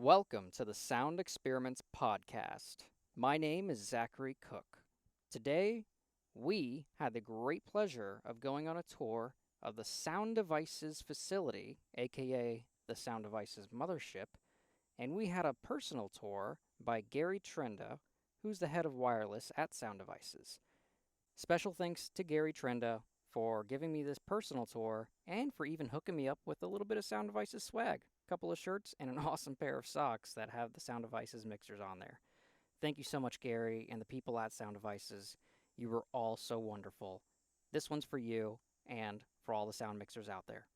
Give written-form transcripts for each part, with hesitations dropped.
Welcome to the Sound Experiments Podcast. My name is Zachary Cook. Today, we had the great pleasure of going on a tour of the Sound Devices facility, aka the Sound Devices Mothership, and we had a personal tour by Gary Trenda, who's the head of wireless at Sound Devices. Special thanks to Gary Trenda for giving me this personal tour and for even hooking me up with a little bit of Sound Devices swag. A couple of shirts and an awesome pair of socks that have the Sound Devices mixers on there. Thank you so much, Gary, and the people at Sound Devices. You were all so wonderful. This one's for you and for all the sound mixers out there.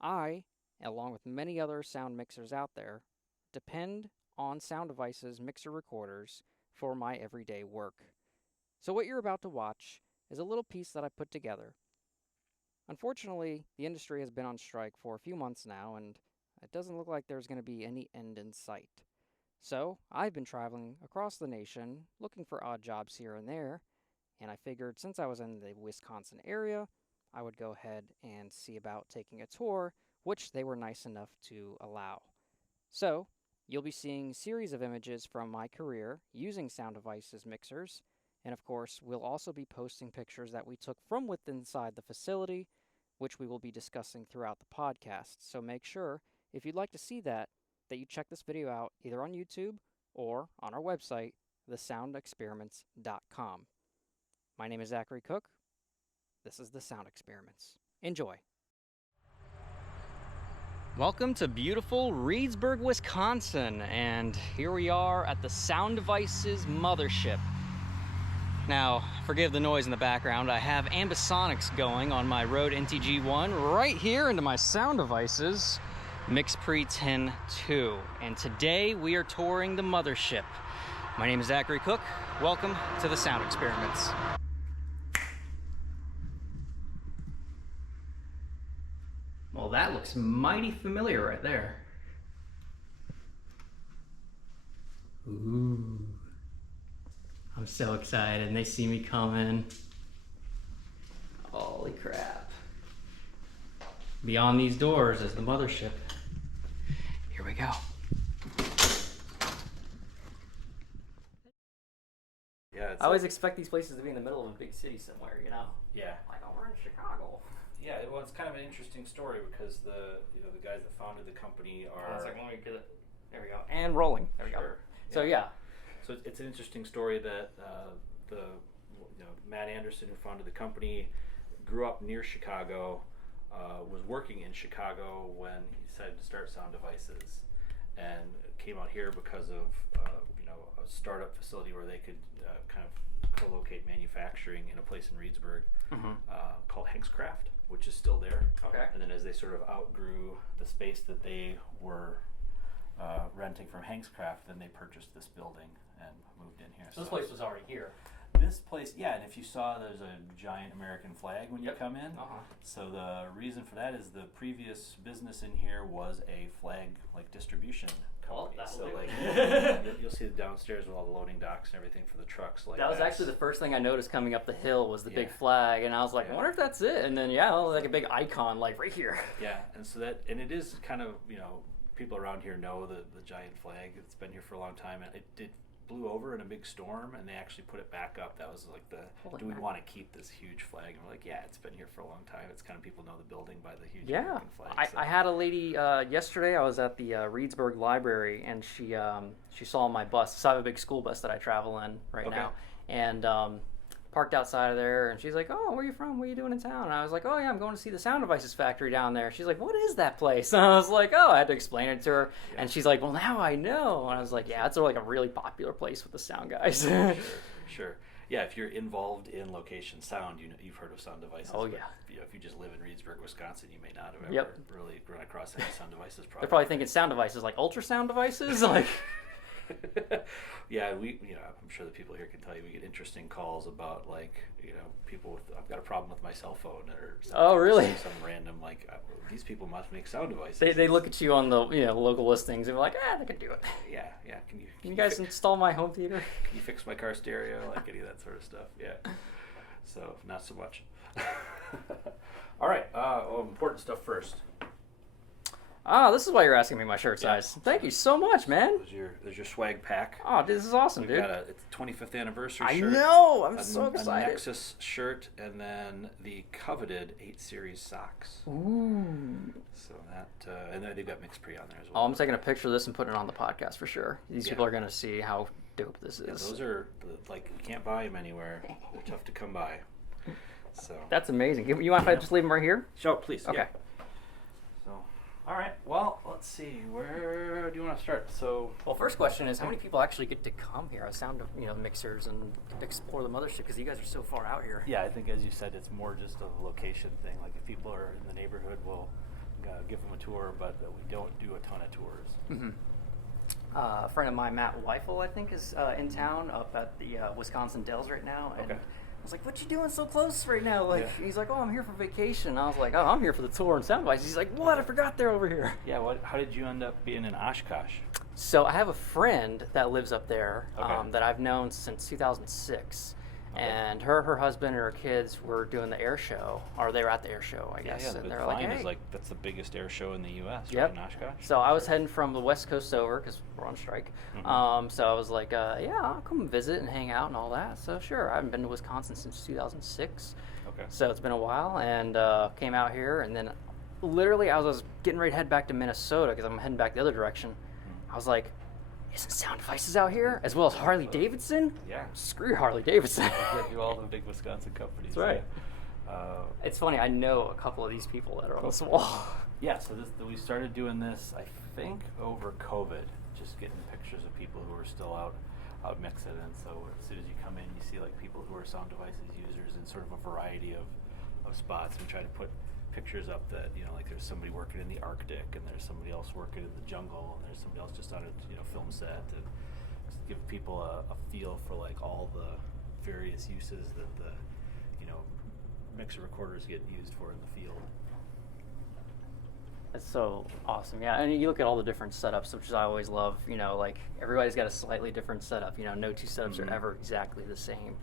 I, along with many other sound mixers out there, depend on Sound Devices mixer recorders for my everyday work. So what you're about to watch is a little piece that I put together. Unfortunately, the industry has been on strike for a few months now, and it doesn't look like there's going to be any end in sight. So, I've been traveling across the nation looking for odd jobs here and there, and I figured since I was in the Wisconsin area, I would go ahead and see about taking a tour, which they were nice enough to allow. So, you'll be seeing a series of images from my career using Sound Devices mixers, and of course, we'll also be posting pictures that we took from within inside the facility, which we will be discussing throughout the podcast. So make sure, if you'd like to see that you check this video out either on YouTube or on our website, thesoundexperiments.com. My name is Zachary Cook. This is The Sound Experiments. Enjoy. Welcome to beautiful Reedsburg, Wisconsin, and here we are at the Sound Devices Mothership. Now, forgive the noise in the background. I have ambisonics going on my Rode NTG1 right here into my Sound Devices MixPre 10-2. And today we are touring the Mothership. My name is Zachary Cook. Welcome to the Sound Experiments. Well, that looks mighty familiar right there. Ooh. I'm so excited, and they see me coming. Holy crap. Beyond these doors is the Mothership. Here we go. Yeah, I always expect these places to be in the middle of a big city somewhere, you know? Yeah. Like, oh, we're in Chicago. Yeah, well, it's kind of an interesting story because the guys that founded the company are. One second, let me get it. There we go. And rolling. There we go. So yeah. So it's an interesting story that Matt Anderson, who founded the company, grew up near Chicago, was working in Chicago when he decided to start Sound Devices, and came out here because of a startup facility where they could kind of co-locate manufacturing in a place in Reedsburg called Hankscraft, which is still there. Okay. And then as they sort of outgrew the space that they were renting from Hankscraft, then they purchased this building and moved in here. So this place was already here. This place, yeah, and if you saw, there's a giant American flag when you come in. So the reason for that is the previous business in here was a flag distribution company. You'll see the downstairs with all the loading docks and everything for the trucks. That was actually the first thing I noticed coming up the hill was the big flag, and I was like, Yeah. I wonder if that's it. And then like a big icon right here. Yeah, and so and it is kind of, people around here know the giant flag. It's been here for a long time, and it blew over in a big storm, and they actually put it back up. That was like do we want to keep this huge flag? And we're like, yeah, it's been here for a long time. It's kind of, people know the building by the huge American flag. I had a lady yesterday. I was at the Reedsburg Library, and she saw my bus. So I have a big school bus that I travel in now, and parked outside of there, and she's like, oh, where are you from? What are you doing in town? And I was like, oh, yeah, I'm going to see the Sound Devices factory down there. She's like, what is that place? And I was like, oh, I had to explain it to her. Yeah. And she's like, well, now I know. And I was like, yeah, it's like a really popular place with the sound guys. Sure. Yeah, if you're involved in location sound, you've heard of Sound Devices. Oh, yeah. But, if you just live in Reedsburg, Wisconsin, you may not have ever really run across any Sound Devices product. They're probably thinking Sound Devices, like ultrasound devices? Like... Yeah, I'm sure the people here can tell you we get interesting calls about people with, I've got a problem with my cell phone or something. Oh, really? Some random these people must make sound devices. They look at you on the local listings and they're like, they can do it. Yeah. Can you guys install my home theater? Can you fix my car stereo? Any of that sort of stuff. Yeah. So not so much. All right. Important stuff first. Oh, this is why you're asking me my shirt Yeah. size. Thank you so much, man. There's your swag pack. Oh, dude, this is awesome, We've dude. got it's a 25th anniversary I shirt. know. I'm so A excited. Nexus shirt, and then the coveted 8 Series socks. Ooh. So that, and then they've got Mix Pre on there as well. Oh, I'm taking a picture of this and putting it on the podcast for sure. These people are going to see how dope this is. Yeah, those are, like, you can't buy them anywhere. They're tough to come by. So. That's amazing. You mind if I just leave them right here? Show it, please. Okay. Yeah. So, all right. Well, let's see. Where do you want to start? So, Well, first question is, how many people actually get to come here as sound, mixers and explore the Mothership? Because you guys are so far out here. yeah, I think as you said, it's more just a location thing. Like if people are in the neighborhood, we'll give them a tour, but we don't do a ton of tours. Mm-hmm. A friend of mine, Matt Weifel, I think, is in town up at the Wisconsin Dells right now. And Okay. I was like, "What you doing so close right now?" Like, Yeah. he's like, "Oh, I'm here for vacation." I was like, "Oh, I'm here for the tour and sound devices." He's like, "What? I forgot they're over here." Yeah. How did you end up being in Oshkosh? So I have a friend that lives up there Okay. that I've known since 2006. Okay. And her husband, and her kids were doing the air show, or they were at the air show, I guess. Yeah, and the they're like, Flying "Hey." is that's the biggest air show in the U.S. Yep. Right in Oshkosh. So I was heading from the West Coast over because we're on strike. Mhm. So I was like, yeah, I'll come visit and hang out and all that. So sure, I haven't been to Wisconsin since 2006. Okay. So it's been a while, and came out here, and then literally I was getting ready to head back to Minnesota because I'm heading back the other direction. I was like, isn't Sound Devices out here as well as Harley Davidson? Yeah. Screw Harley Davidson. Yeah, do all the big Wisconsin companies. That's right. Yeah. It's funny, I know a couple of these people that are on this wall. Yeah, so we started doing this, I think, over COVID, just getting pictures of people who are still out mixing. And so as soon as you come in, you see like people who are Sound Devices users in sort of a variety of spots. We try to put pictures up that, like there's somebody working in the Arctic, and there's somebody else working in the jungle, and there's somebody else just on a film set, and just give people a feel for like all the various uses that the mixer recorders get used for in the field. It's so awesome, yeah. And you look at all the different setups, which I always love. Like everybody's got a slightly different setup. No two setups Mhm. are ever exactly the same,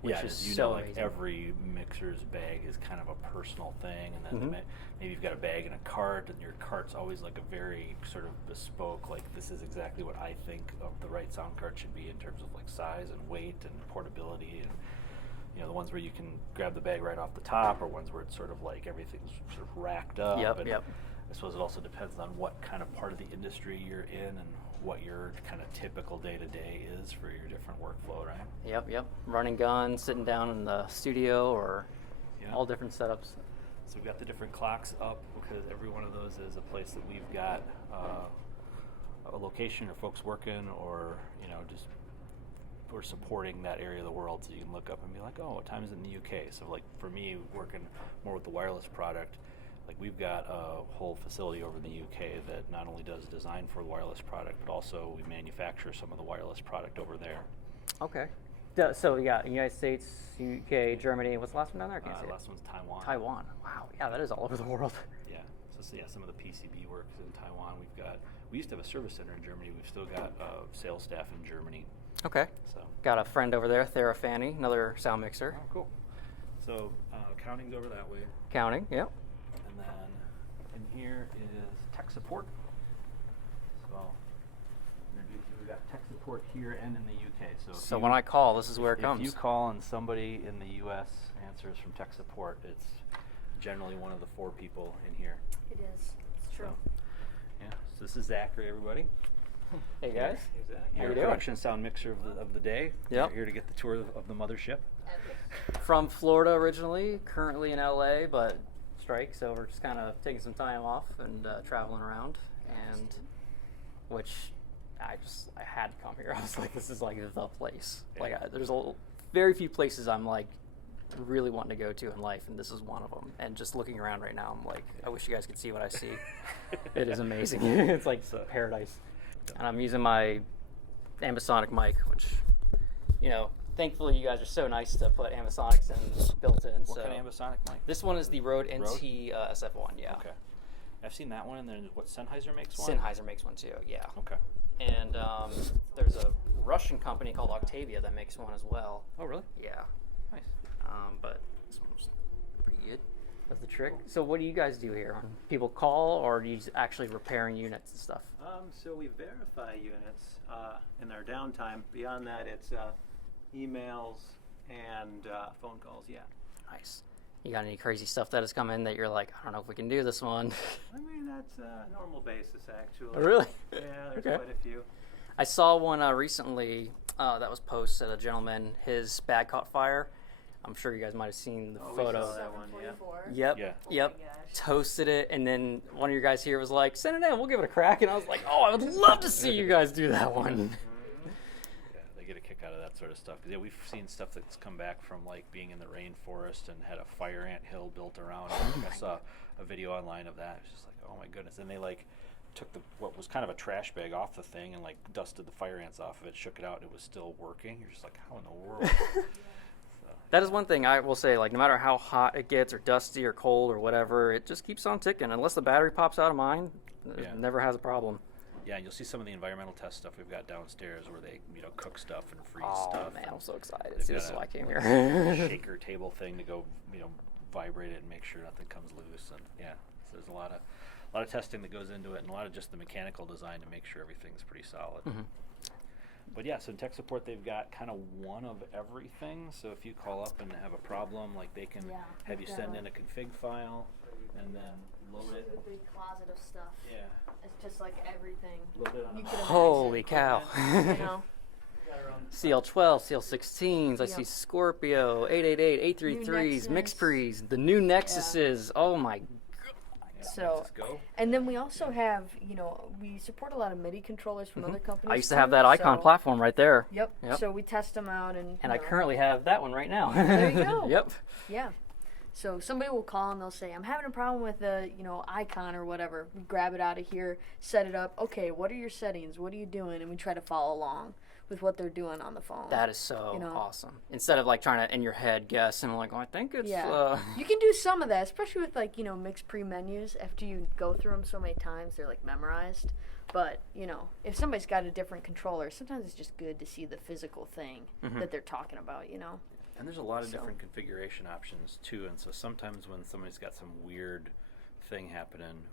which Yeah, is as you so know, like amazing. every mixer's bag is kind of a personal thing, and then Mhm. maybe you've got a bag and a cart, and your cart's always like a very sort of bespoke, like this is exactly what I think of the right sound cart should be in terms of like size and weight and portability, and the ones where you can grab the bag right off the top, or ones where it's sort of like everything's sort of racked up. And Yep. I suppose it also depends on what kind of part of the industry you're in and what your kind of typical day-to-day is for your different workflow, right? Yep. Running gun, sitting down in the studio, or Yeah. all different setups. So we've got the different clocks up because every one of those is a place that we've got a location or folks working, or just we're supporting that area of the world, so you can look up and be like, oh, what time is it in the UK? So like for me, working more with the wireless product, like we've got a whole facility over in the UK that not only does design for the wireless product, but also we manufacture some of the wireless product over there. Okay. So yeah, United States, UK, Germany. What's the last one down there? I can't see it. Last one's Taiwan. Taiwan. Wow. Yeah, that is all over the world. Yeah. So some of the PCB work is in Taiwan. We used to have a service center in Germany. We've still got sales staff in Germany. Okay. So. Got a friend over there, Therafani, another sound mixer. Oh, cool. So accounting's over that way, Counting. Yep. and then in here is tech support. So we've got tech support here and in the UK. So when I call, this is where it comes. If you call and somebody in the US answers from tech support, it's generally one of the 4 people in here. It is. It's true. So, yeah. So this is Zachary, everybody. Hey guys. Hey, Zach. How Your you doing? production sound mixer of the day. Yep. You're here to get the tour of the Mothership. From Florida originally, currently in LA, but strike, so we're just kind of taking some time off and traveling around, and which I had to come here. I was like, this is like the place. Yeah. Like there's very few places I'm like really wanting to go to in life, and this is one of them. And just looking around right now, I'm like, I wish you guys could see what I see. It is amazing. It's like paradise. And I'm using my ambisonic mic, which, thankfully you guys are so nice to put ambisonics in built in. What kind of ambisonic mic? This one is the Rode NT SF1, yeah. Okay. I've seen that one, and then what, Sennheiser makes one? Sennheiser makes one too, yeah. Okay. And there's a Russian company called Octavia that makes one as well. Oh, really? Yeah. Nice. But this one's pretty good. That's the trick. So what do you guys do here? People call, or do you actually repairing units and stuff? So we verify units in our downtime. Beyond that, it's emails and phone calls. Yeah. Nice. You got any crazy stuff that has come in that you're like, I don't know if we can do this one? I mean, that's a normal basis, actually. Oh, really? Yeah, there's Okay. quite a few. I saw one recently that was posted. A gentleman, his bag caught fire. I'm sure you guys might have seen the We photo. saw that one, yeah. 744. Yep. Yeah. Yep. Oh my gosh. Toasted it, and then one of your guys here was like, "Send it in. We'll give it a crack." And I was like, "Oh, I would love to see you guys do that one." Yeah, they get a kick out of that sort of stuff. 'Cause, yeah, we've seen stuff that's come back from like being in the rainforest and had a fire ant hill built around it. I saw a video online of that. It was just like, oh my goodness. And they like took what was kind of a trash bag off the thing and like dusted the fire ants off of it, shook it out, and it was still working. You're just like, how in the world? So, That is one thing I will say. Like, no matter how hot it gets, or dusty, or cold, or whatever, it just keeps on ticking. Unless the battery pops out of mine, it Yeah. never has a problem. yeah, and you'll see some of the environmental test stuff we've got downstairs where they, cook stuff and freeze Oh stuff. man, I'm so excited. They've See, this got is why I came a here. shaker table thing to go, vibrate it and make sure nothing comes loose. And yeah, so there's a lot of testing that goes into it, and a lot of just the mechanical design to make sure everything's pretty solid. Mhm. But yeah, so in tech support they've got kind of one of everything. So if you call up and have a problem, like they can Yeah, have you we've send got in a config file and then load it. A big closet of stuff. Yeah, It's just like everything. load it on You a could box. Holy cow! You know, CL12, CL16s. I Yep. see Scorpio, 888, 833s, Nexus. MixPre's, the new Nexuses. Oh my! Yeah, So- let's go. and then we also have, we support a lot of MIDI controllers from other companies. I used to have too, that icon so- platform right there, Yep. Yep. So we test them out, and and I currently have that one right now. There you go. Yep. Yeah. So somebody will call and they'll say, I'm having a problem with the, icon or whatever. We grab it out of here, set it up. Okay, what are your settings? What are you doing? And we try to follow along with what they're doing on the phone. That is so You know. awesome. Instead of like trying to in your head guess and like, oh, I think it's. Yeah. You can do some of that, especially with like, mixed pre-menus. After you go through them so many times, they're like memorized. But, if somebody's got a different controller, sometimes it's just good to see the physical thing that they're talking about, And there's a lot of So- different configuration options too, and so sometimes when somebody's got some weird thing happening,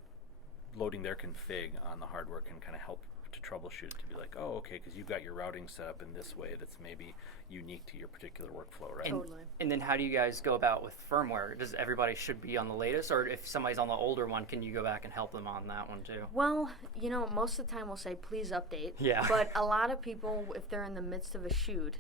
loading their config on the hardware can kind of help to troubleshoot it, to be like, oh, okay, because you've got your routing set up in this way that's maybe unique to your particular workflow, right? And, Totally. and then how do you guys go about with firmware? Does everybody should be on the latest, or if somebody's on the older one, can you go back and help them on that one too? Well, most of the time we'll say, please update. Yeah. But a lot of people, if they're in the midst of a shoot,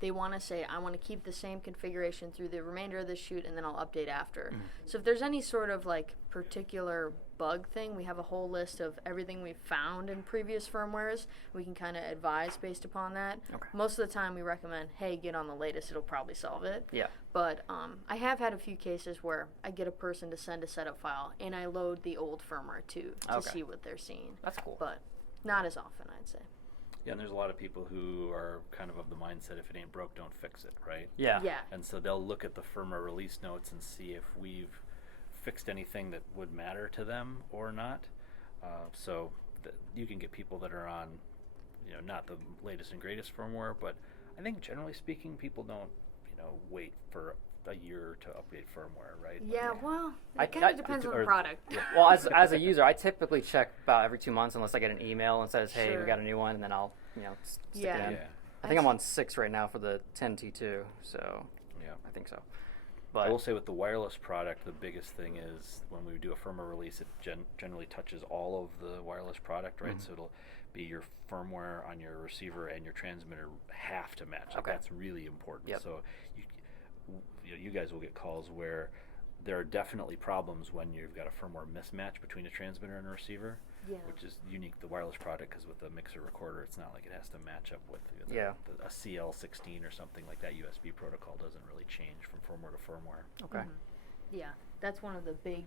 they want to say, I want to keep the same configuration through the remainder of the shoot, and then I'll update after. So if there's any sort of like particular bug thing, we have a whole list of everything we've found in previous firmwares. We can kind of advise based upon that. Okay. Most of the time we recommend, hey, get on the latest. It'll probably solve it. Yeah. But I have had a few cases where I get a person to send a setup file, and I load the old firmware too to Okay. see what they're seeing. That's cool. But not as often, I'd say. Yeah, and there's a lot of people who are kind of the mindset, if it ain't broke, don't fix it, right? Yeah. Yeah. And so they'll look at the firmware release notes and see if we've fixed anything that would matter to them or not. So you can get people that are on, not the latest and greatest firmware, but I think generally speaking, people don't, wait for a year to update firmware, right? Yeah, well, I- it kind of I- depends on or- the product. Well, as a user, I typically check about every 2 months unless I get an email and says, "Hey, Sure. we got a new one," and then I'll stick Yeah. it in. Yeah, I think I'm on 6 right now for the 10T2, so yeah. I think so. I But will say with the wireless product, the biggest thing is when we do a firmware release, it generally touches all of the wireless product, right? So it'll be your firmware on your receiver and your transmitter have to match. Like Okay. that's really important. Yep. So you guys will get calls where there are definitely problems when you've got a firmware mismatch between a transmitter and a receiver, Yeah. which is unique to the wireless product because with the mixer recorder, it's not like it has to match up with a CL16 or something like that. USB protocol doesn't really change from firmware to firmware. okay. Yeah, that's one of the big,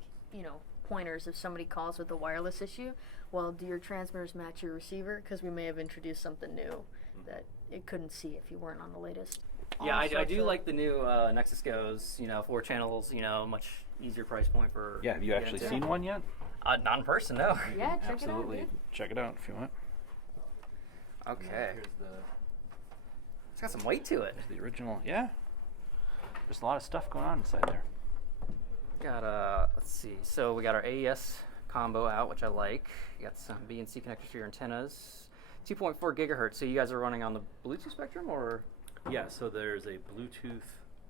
pointers if somebody calls with a wireless issue. Well, do your transmitters match your receiver? Because we may have introduced something new that it couldn't see if you weren't on the latest. Yeah, All I sorts do of- like the new Nexus Goes. 4 channels. Much easier price point for. Yeah, have you actually into. seen one yet? Not in person, no. Yeah, check Absolutely. it out. Check it out if you want. Okay. Here's It's got some weight to it. the original. Yeah. There's a lot of stuff going on inside there. Got let's see. So we got our AES combo out, which I like. You got some BNC connectors for your antennas. 2.4 gigahertz. So you guys are running on the Bluetooth spectrum, or? Yeah. So there's a Bluetooth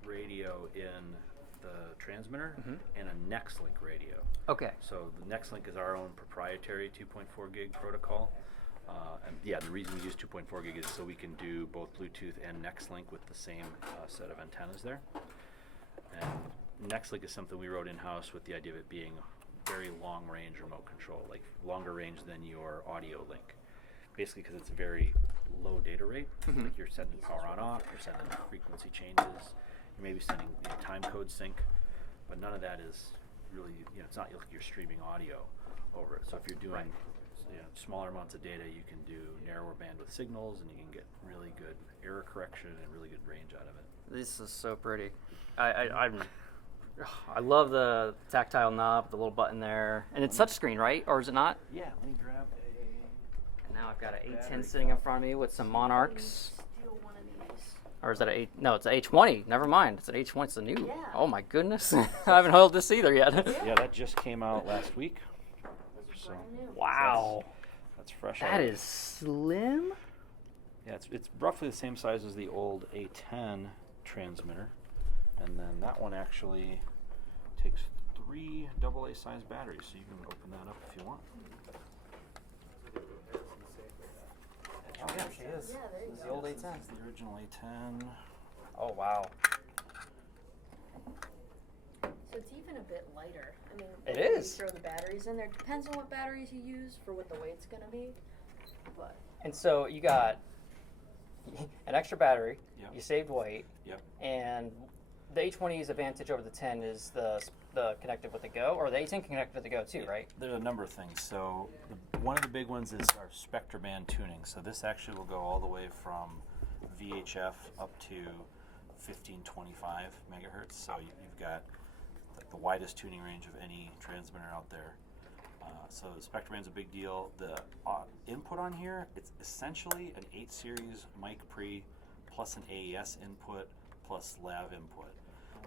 radio in the transmitter and a Nextlink radio. Okay. So the Nextlink is our own proprietary 2.4 gig protocol. And yeah, the reason we use 2.4 gig is so we can do both Bluetooth and Nextlink with the same set of antennas there. And Nextlink is something we wrote in-house with the idea of it being very long-range remote control, like longer range than your audio link. Basically because it's a very low data rate. Like you're sending power on off, you're sending frequency changes, you may be sending time code sync, but none of that is really, it's not like you're streaming audio over it. So if you're doing smaller amounts of data, you can do narrower bandwidth signals, and you can get really good error correction and really good range out of it. This is so pretty. I love the tactile knob, the little button there, and it's touchscreen, right? Or is it not? Yeah, let me grab And now I've got an A10 sitting in front of me with some Monarchs. Steal one of these. Or is that no, it's an A20. Never mind. It's an A20. It's a new. Yeah. Oh my goodness. I haven't held this either yet. Yeah, that just came out last week. This is So brand new. Wow. that's fresh. That is slim. Yeah, it's roughly the same size as the old A10 transmitter, and then that one actually takes 3 AA size batteries, so you can open that up if you want. Oh yeah, she is. Yeah, there you This is go. the old This A10. is the original A10. Oh wow. So it's even a bit lighter. I mean, It when is. You throw the batteries in there. Depends on what batteries you use for what the weight's gonna be. But And so you got an extra battery. Yep. You saved weight. Yep. And the A20's advantage over the 10 is the connected with the Go, or the A10 connected with the Go too, right? There's a number of things. So one of the big ones is our Spectraband tuning. So this actually will go all the way from VHF up to 1525 megahertz. So you've got the widest tuning range of any transmitter out there. So the Spectraband's a big deal. The input on here, it's essentially an 8 series mic pre plus an AES input plus lav input.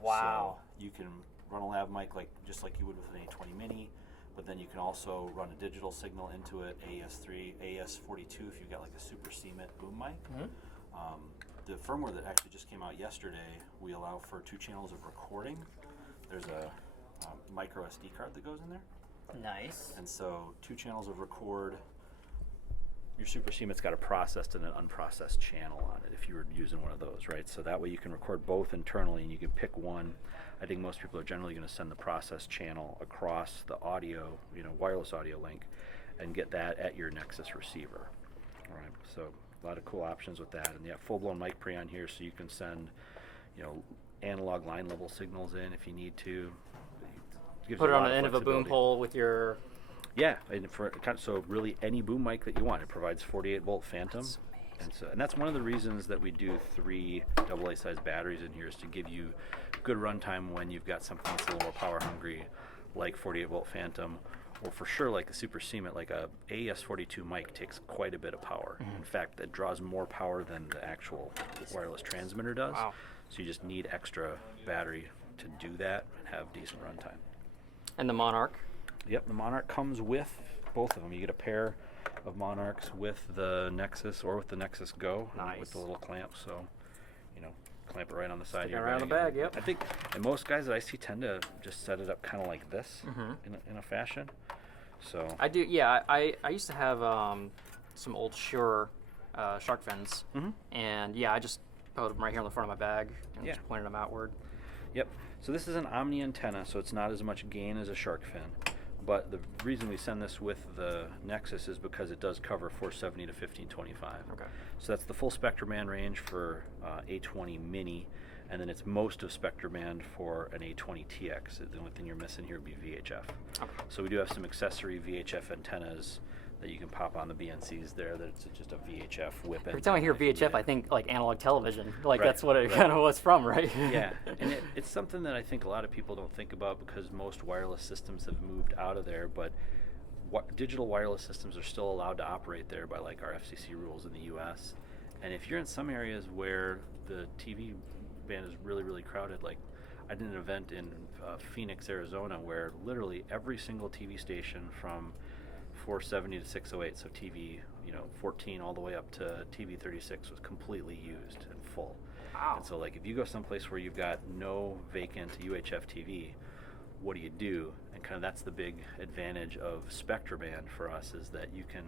Wow. So you can run a lav mic just like you would with an A20 Mini, but then you can also run a digital signal into it, AES3, AES42 if you've got like a super CMIT boom mic. The firmware that actually just came out yesterday, we allow for 2 channels of recording. There's a micro SD card that goes in there. Nice. And so 2 channels of record. Your Super CMIT's got a processed and an unprocessed channel on it if you were using one of those, right? So that way you can record both internally and you can pick one. I think most people are generally going to send the processed channel across the audio, wireless audio link, and get that at your Nexus receiver. All right, so a lot of cool options with that. And you have full-blown mic pre on here, so you can send, analog line level signals in if you need to. Gives Put you it a on lot the of end of a boom flexibility. pole with your. Yeah, and so really any boom mic that you want, it provides 48 volt phantom. And that's one of the reasons that we do 3 AA size batteries in here, is to give you good runtime when you've got something that's a little more power hungry, like 48 volt phantom, or for sure like a Super CMIT, like a AES42 mic takes quite a bit of power. In fact, it draws more power than the actual wireless transmitter does. Wow. So you just need extra battery to do that and have decent runtime. And the Monarch. Yep, the Monarch comes with both of them. You get a pair of Monarchs with the Nexus or with the Nexus Go, Nice. with the little clamp. So, clamp it right on the side Stick of it your around bag. the bag, yep. I think, and most guys that I see tend to just set it up kind of like this in a fashion. So I do. Yeah, I used to have some old Shure shark fins, and yeah, I just put them right here on the front of my bag and just pointed them outward. Yep. So this is an Omni antenna, so it's not as much gain as a shark fin. But the reason we send this with the Nexus is because it does cover 470 to 1525. Okay. So that's the full spectrum band range for A20 Mini, and then it's most of spectrum band for an A20 TX. The only thing you're missing here would be VHF. Okay. So we do have some accessory VHF antennas that you can pop on the BNCs there. That's just a VHF whip. Every time I hear antenna if you VHF, need I it. think like analog television. Like Right, that's what it right. kind of was from, right? Yeah, and it's something that I think a lot of people don't think about because most wireless systems have moved out of there, but digital wireless systems are still allowed to operate there by like our FCC rules in the US. And if you're in some areas where the TV band is really, really crowded, like I did an event in Phoenix, Arizona, where literally every single TV station from 470 to 608, so TV 14 all the way up to TV 36 was completely used and full. Wow. And so like if you go someplace where you've got no vacant UHF TV, what do? And kind of that's the big advantage of SpectraBand for us, is that you can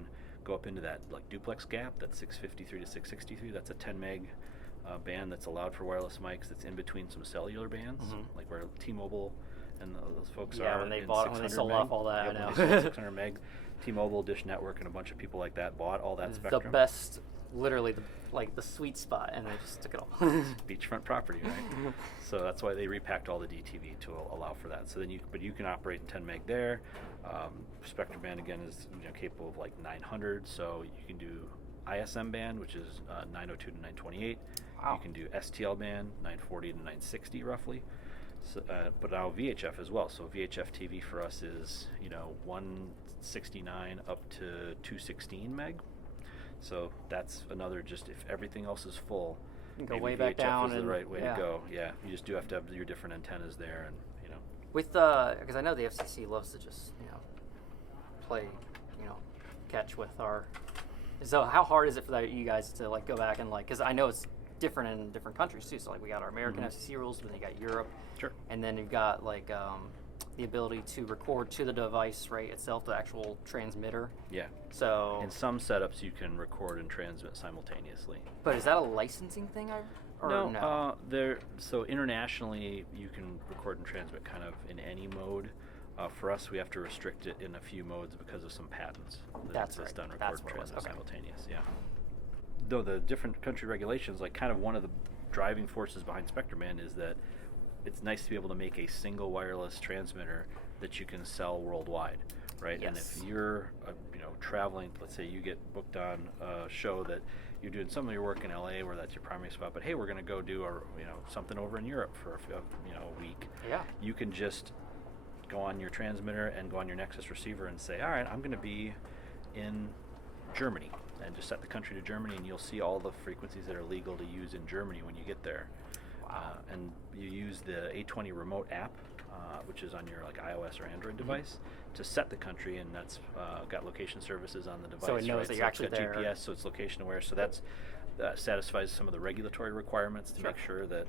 go up into that like duplex gap, that's 653 to 663. That's a 10 meg band that's allowed for wireless mics. That's in between some cellular bands, like where T-Mobile and those folks are. When they in bought, when they sold meg. off all that, Yep, I know. when they sold 600 meg. T-Mobile, Dish Network, and a bunch of people like that bought all that spectrum. The best, literally, the sweet spot, and they just took it all. Beachfront property, right? So that's why they repacked all the DTV to allow for that. So then you can operate in 10 meg there. Spectrum band again is capable of like 900, so you can do ISM band, which is 902 to 928. Wow. You can do STL band, 940 to 960 roughly. So, but now VHF as well. So VHF TV for us is 169 up to 216 meg. So that's another, just if everything else is full, Go maybe way VHF back down is the and- right way yeah. to go. Yeah, you just do have to have your different antennas there, and With because I know the FCC loves to just play catch with our. So how hard is it for you guys to like go back and because I know it's different in different countries too. So like we got our American FCC rules, but then you got Europe, Sure. and then you've got the ability to record to the device itself, the actual transmitter. Yeah. So In some setups, you can record and transmit simultaneously. but is that a licensing thing? No. So internationally, you can record and transmit kind of in any mode. For us, we have to restrict it in a few modes because of some patents that That's exist right. on record That's and what it was. transmit Okay. simultaneous. Yeah. Though the different country regulations, like kind of one of the driving forces behind SpectraBand is that it's nice to be able to make a single wireless transmitter that you can sell worldwide, right? Yes. And if you're traveling, let's say you get booked on a show that you're doing some of your work in LA where that's your primary spot, but hey, we're going to go do something over in Europe for a week. Yeah. You can just go on your transmitter and go on your Nexus receiver and say, all right, I'm going to be in Germany, and just set the country to Germany, and you'll see all the frequencies that are legal to use in Germany when you get there. Wow. And you use the A20 remote app, which is on your iOS or Android device, to set the country, and that's got location services on the device. So it knows right? that you're actually it's got there. GPS, so it's location aware. So that satisfies some of the regulatory requirements to Sure. make sure that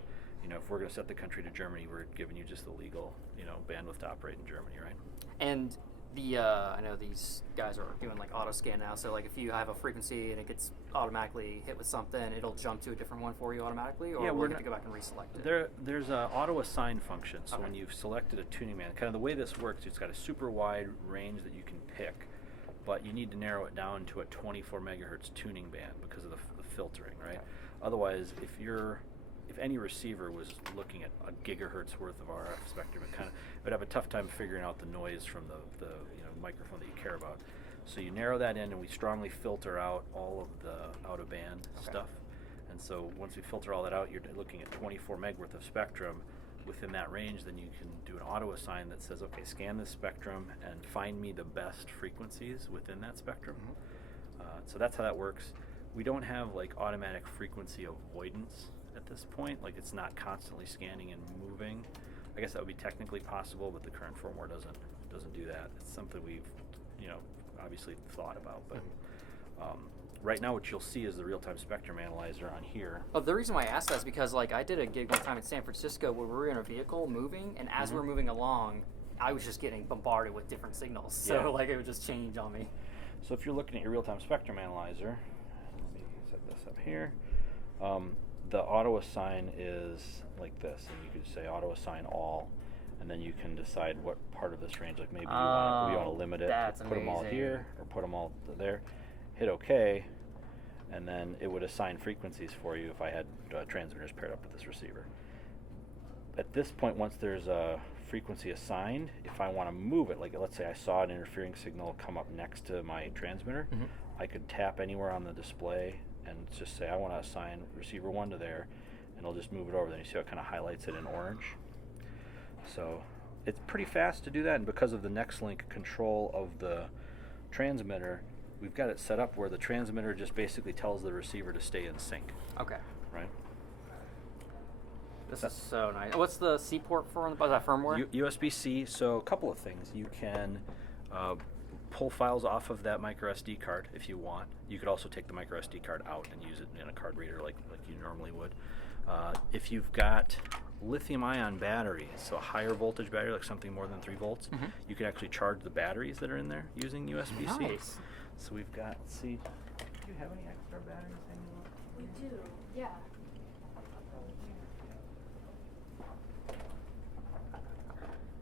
if we're going to set the country to Germany, we're giving you just the legal bandwidth to operate in Germany, right? And I know these guys are doing auto scan now. So if you have a frequency and it gets automatically hit with something, it'll jump to a different one for you automatically, or Yeah, we'll we're have not- to go back and reselect it. There's a auto assign function. So Okay. when you've selected a tuning band, kind of the way this works, it's got a super wide range that you can pick, but you need to narrow it down to a 24 megahertz tuning band because of the filtering, right? Okay. Otherwise, if any receiver was looking at a gigahertz worth of RF spectrum, it would have a tough time figuring out the noise from the microphone that you care about. So you narrow that in, and we strongly filter out all of the out of band stuff. And so once we filter all that out, you're looking at 24 meg worth of spectrum within that range. Then you can do an auto assign that says, okay, scan this spectrum and find me the best frequencies within that spectrum. So that's how that works. We don't have automatic frequency avoidance at this point. It's not constantly scanning and moving. I guess that would be technically possible, but the current firmware doesn't do that. It's something we've obviously thought about, but right now what you'll see is the real-time spectrum analyzer on here. Oh, the reason why I asked that is because I did a gig one time in San Francisco where we were in a vehicle moving, and as we're moving along, I was just getting bombarded with different signals. So it would just change on me. So if you're looking at your real-time spectrum analyzer, let me set this up here. The auto assign is like this, and you could say auto assign all, and then you can decide what part of this range, maybe you want to limit it, that's put them all amazing. here or put them all there. Hit OK, and then it would assign frequencies for you if I had transmitters paired up with this receiver. At this point, once there's a frequency assigned, if I want to move it, let's say I saw an interfering signal come up next to my transmitter, I could tap anywhere on the display and just say I want to assign receiver 1 to there, and it'll just move it over. Then you see how it kind of highlights it in orange. So it's pretty fast to do that, and because of the NextLink control of the transmitter, we've got it set up where the transmitter just basically tells the receiver to stay in sync, Okay. right? This is so nice. What's the C port for? Is that firmware? USB-C. So a couple of things. You can pull files off of that micro SD card if you want. You could also take the micro SD card out and use it in a card reader like you normally would. If you've got lithium-ion batteries, so a higher voltage battery, like something more than 3 volts, you can actually charge the batteries that are in there using USB-C. Nice. So we've got, do you have any extra batteries hanging out? We do, yeah.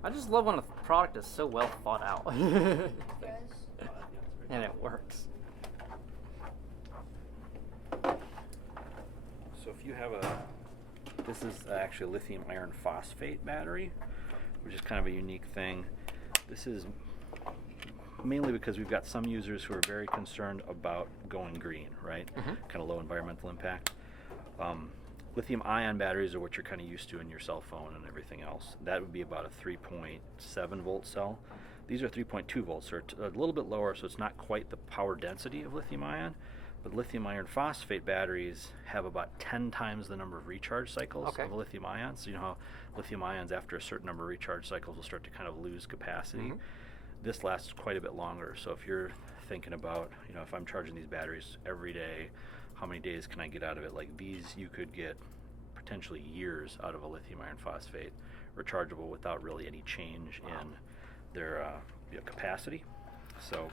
I just love when a product is so well thought out. And it works. So if you have this is actually a lithium iron phosphate battery, which is kind of a unique thing. This is mainly because we've got some users who are very concerned about going green, right? Kind of low environmental impact. Lithium ion batteries are what you're kind of used to in your cell phone and everything else. That would be about a 3.7 volt cell. These are 3.2 volts, so a little bit lower, so it's not quite the power density of lithium ion. But lithium iron phosphate batteries have about 10 times the number of recharge cycles of lithium ion. So you know how lithium ions, after a certain number of recharge cycles, will start to kind of lose capacity. This lasts quite a bit longer. So if you're thinking about, if I'm charging these batteries every day, how many days can I get out of it? Like these, you could get potentially years out of a lithium iron phosphate rechargeable without really any change in their capacity. So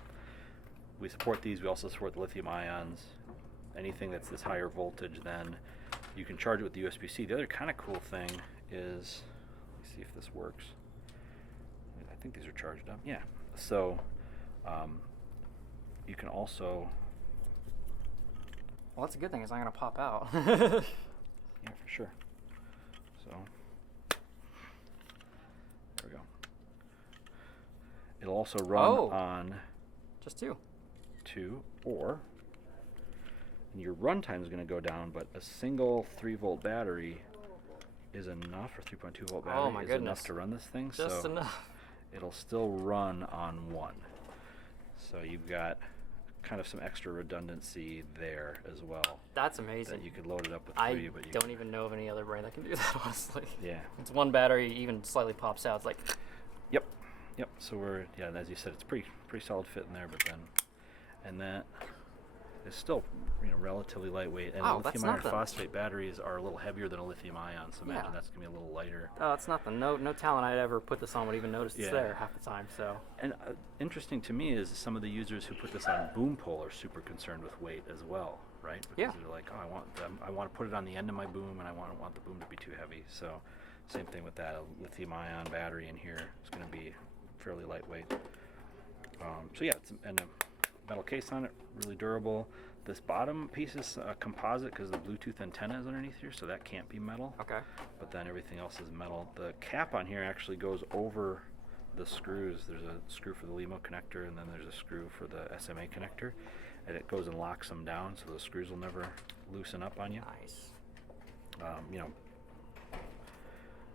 we support these. We also support the lithium ions. Anything that's this higher voltage, then you can charge it with the USB-C. The other kind of cool thing is, let me see if this works. I think these are charged up. Yeah. So you can also. Well, that's a good thing. It's not going to pop out. Yeah, for sure. So there we go. It'll also run on just 2, or and your runtime is going to go down, but a single 3-volt battery is enough, or 3.2 volt battery is enough to run this thing. Just so enough. It'll still run on 1. So you've got kind of some extra redundancy there as well. That's amazing. That you could load it up with 3, but you don't even know of any other brand that can do that, honestly. Yeah. It's one battery, even slightly pops out. It's like. Yep. So we're as you said, it's pretty solid fit in there, but then, and that is still relatively lightweight. And lithium iron phosphate batteries are a little heavier than a lithium ion, so imagine that's gonna be a little lighter. Oh, it's nothing. No talent I'd ever put this on would even notice it's there half the time. So. And interesting to me is some of the users who put this on boom pole are super concerned with weight as well, right? Because they're like, I want to put it on the end of my boom, and I want the boom to be too heavy. So same thing with that. A lithium ion battery in here is going to be fairly lightweight. It's and a metal case on it, really durable. This bottom piece is composite because the Bluetooth antenna is underneath here, so that can't be metal. Okay. But then everything else is metal. The cap on here actually goes over the screws. There's a screw for the LEMO connector, and then there's a screw for the SMA connector, and it goes and locks them down, so those screws will never loosen up on you. Nice.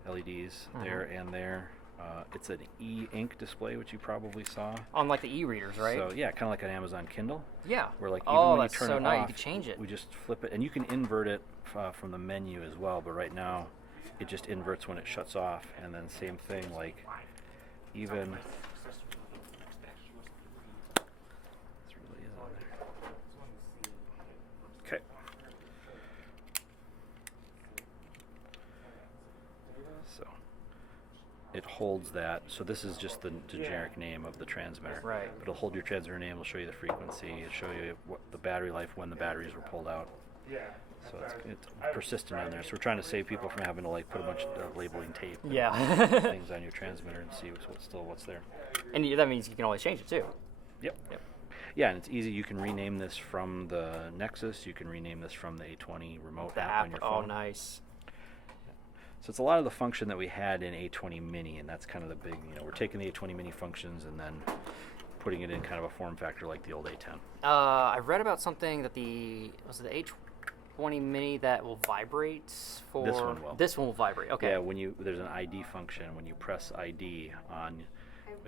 LEDs there and there. It's an e-ink display, which you probably saw. On like the e-readers, right? So yeah, kind of like an Amazon Kindle. Yeah. Where like even when that's you turn so it nice. off, You can change it. we just flip it, and you can invert it from the menu as well. But right now, it just inverts when it shuts off, and then same thing, like even. This really is on there. Okay. So it holds that. So this is just the generic name of the transmitter. Right. But it'll hold your transmitter name. It'll show you the frequency. It'll show you what the battery life when the batteries were pulled out. So it's persistent on there. So we're trying to save people from having to like put a bunch of labeling tape. And things on your transmitter and see what's there. And that means you can always change it too. Yep. Yeah, and it's easy. You can rename this from the Nexus. You can rename this from the A20 remote app on your phone. Oh, nice. So it's a lot of the function that we had in A20 Mini, and that's kind of the big, we're taking the A20 Mini functions and then putting it in kind of a form factor like the old A10. I read about something that the A20 Mini that will vibrate for... This one will. This one will vibrate, okay. Yeah, there's an ID function. When you press ID on,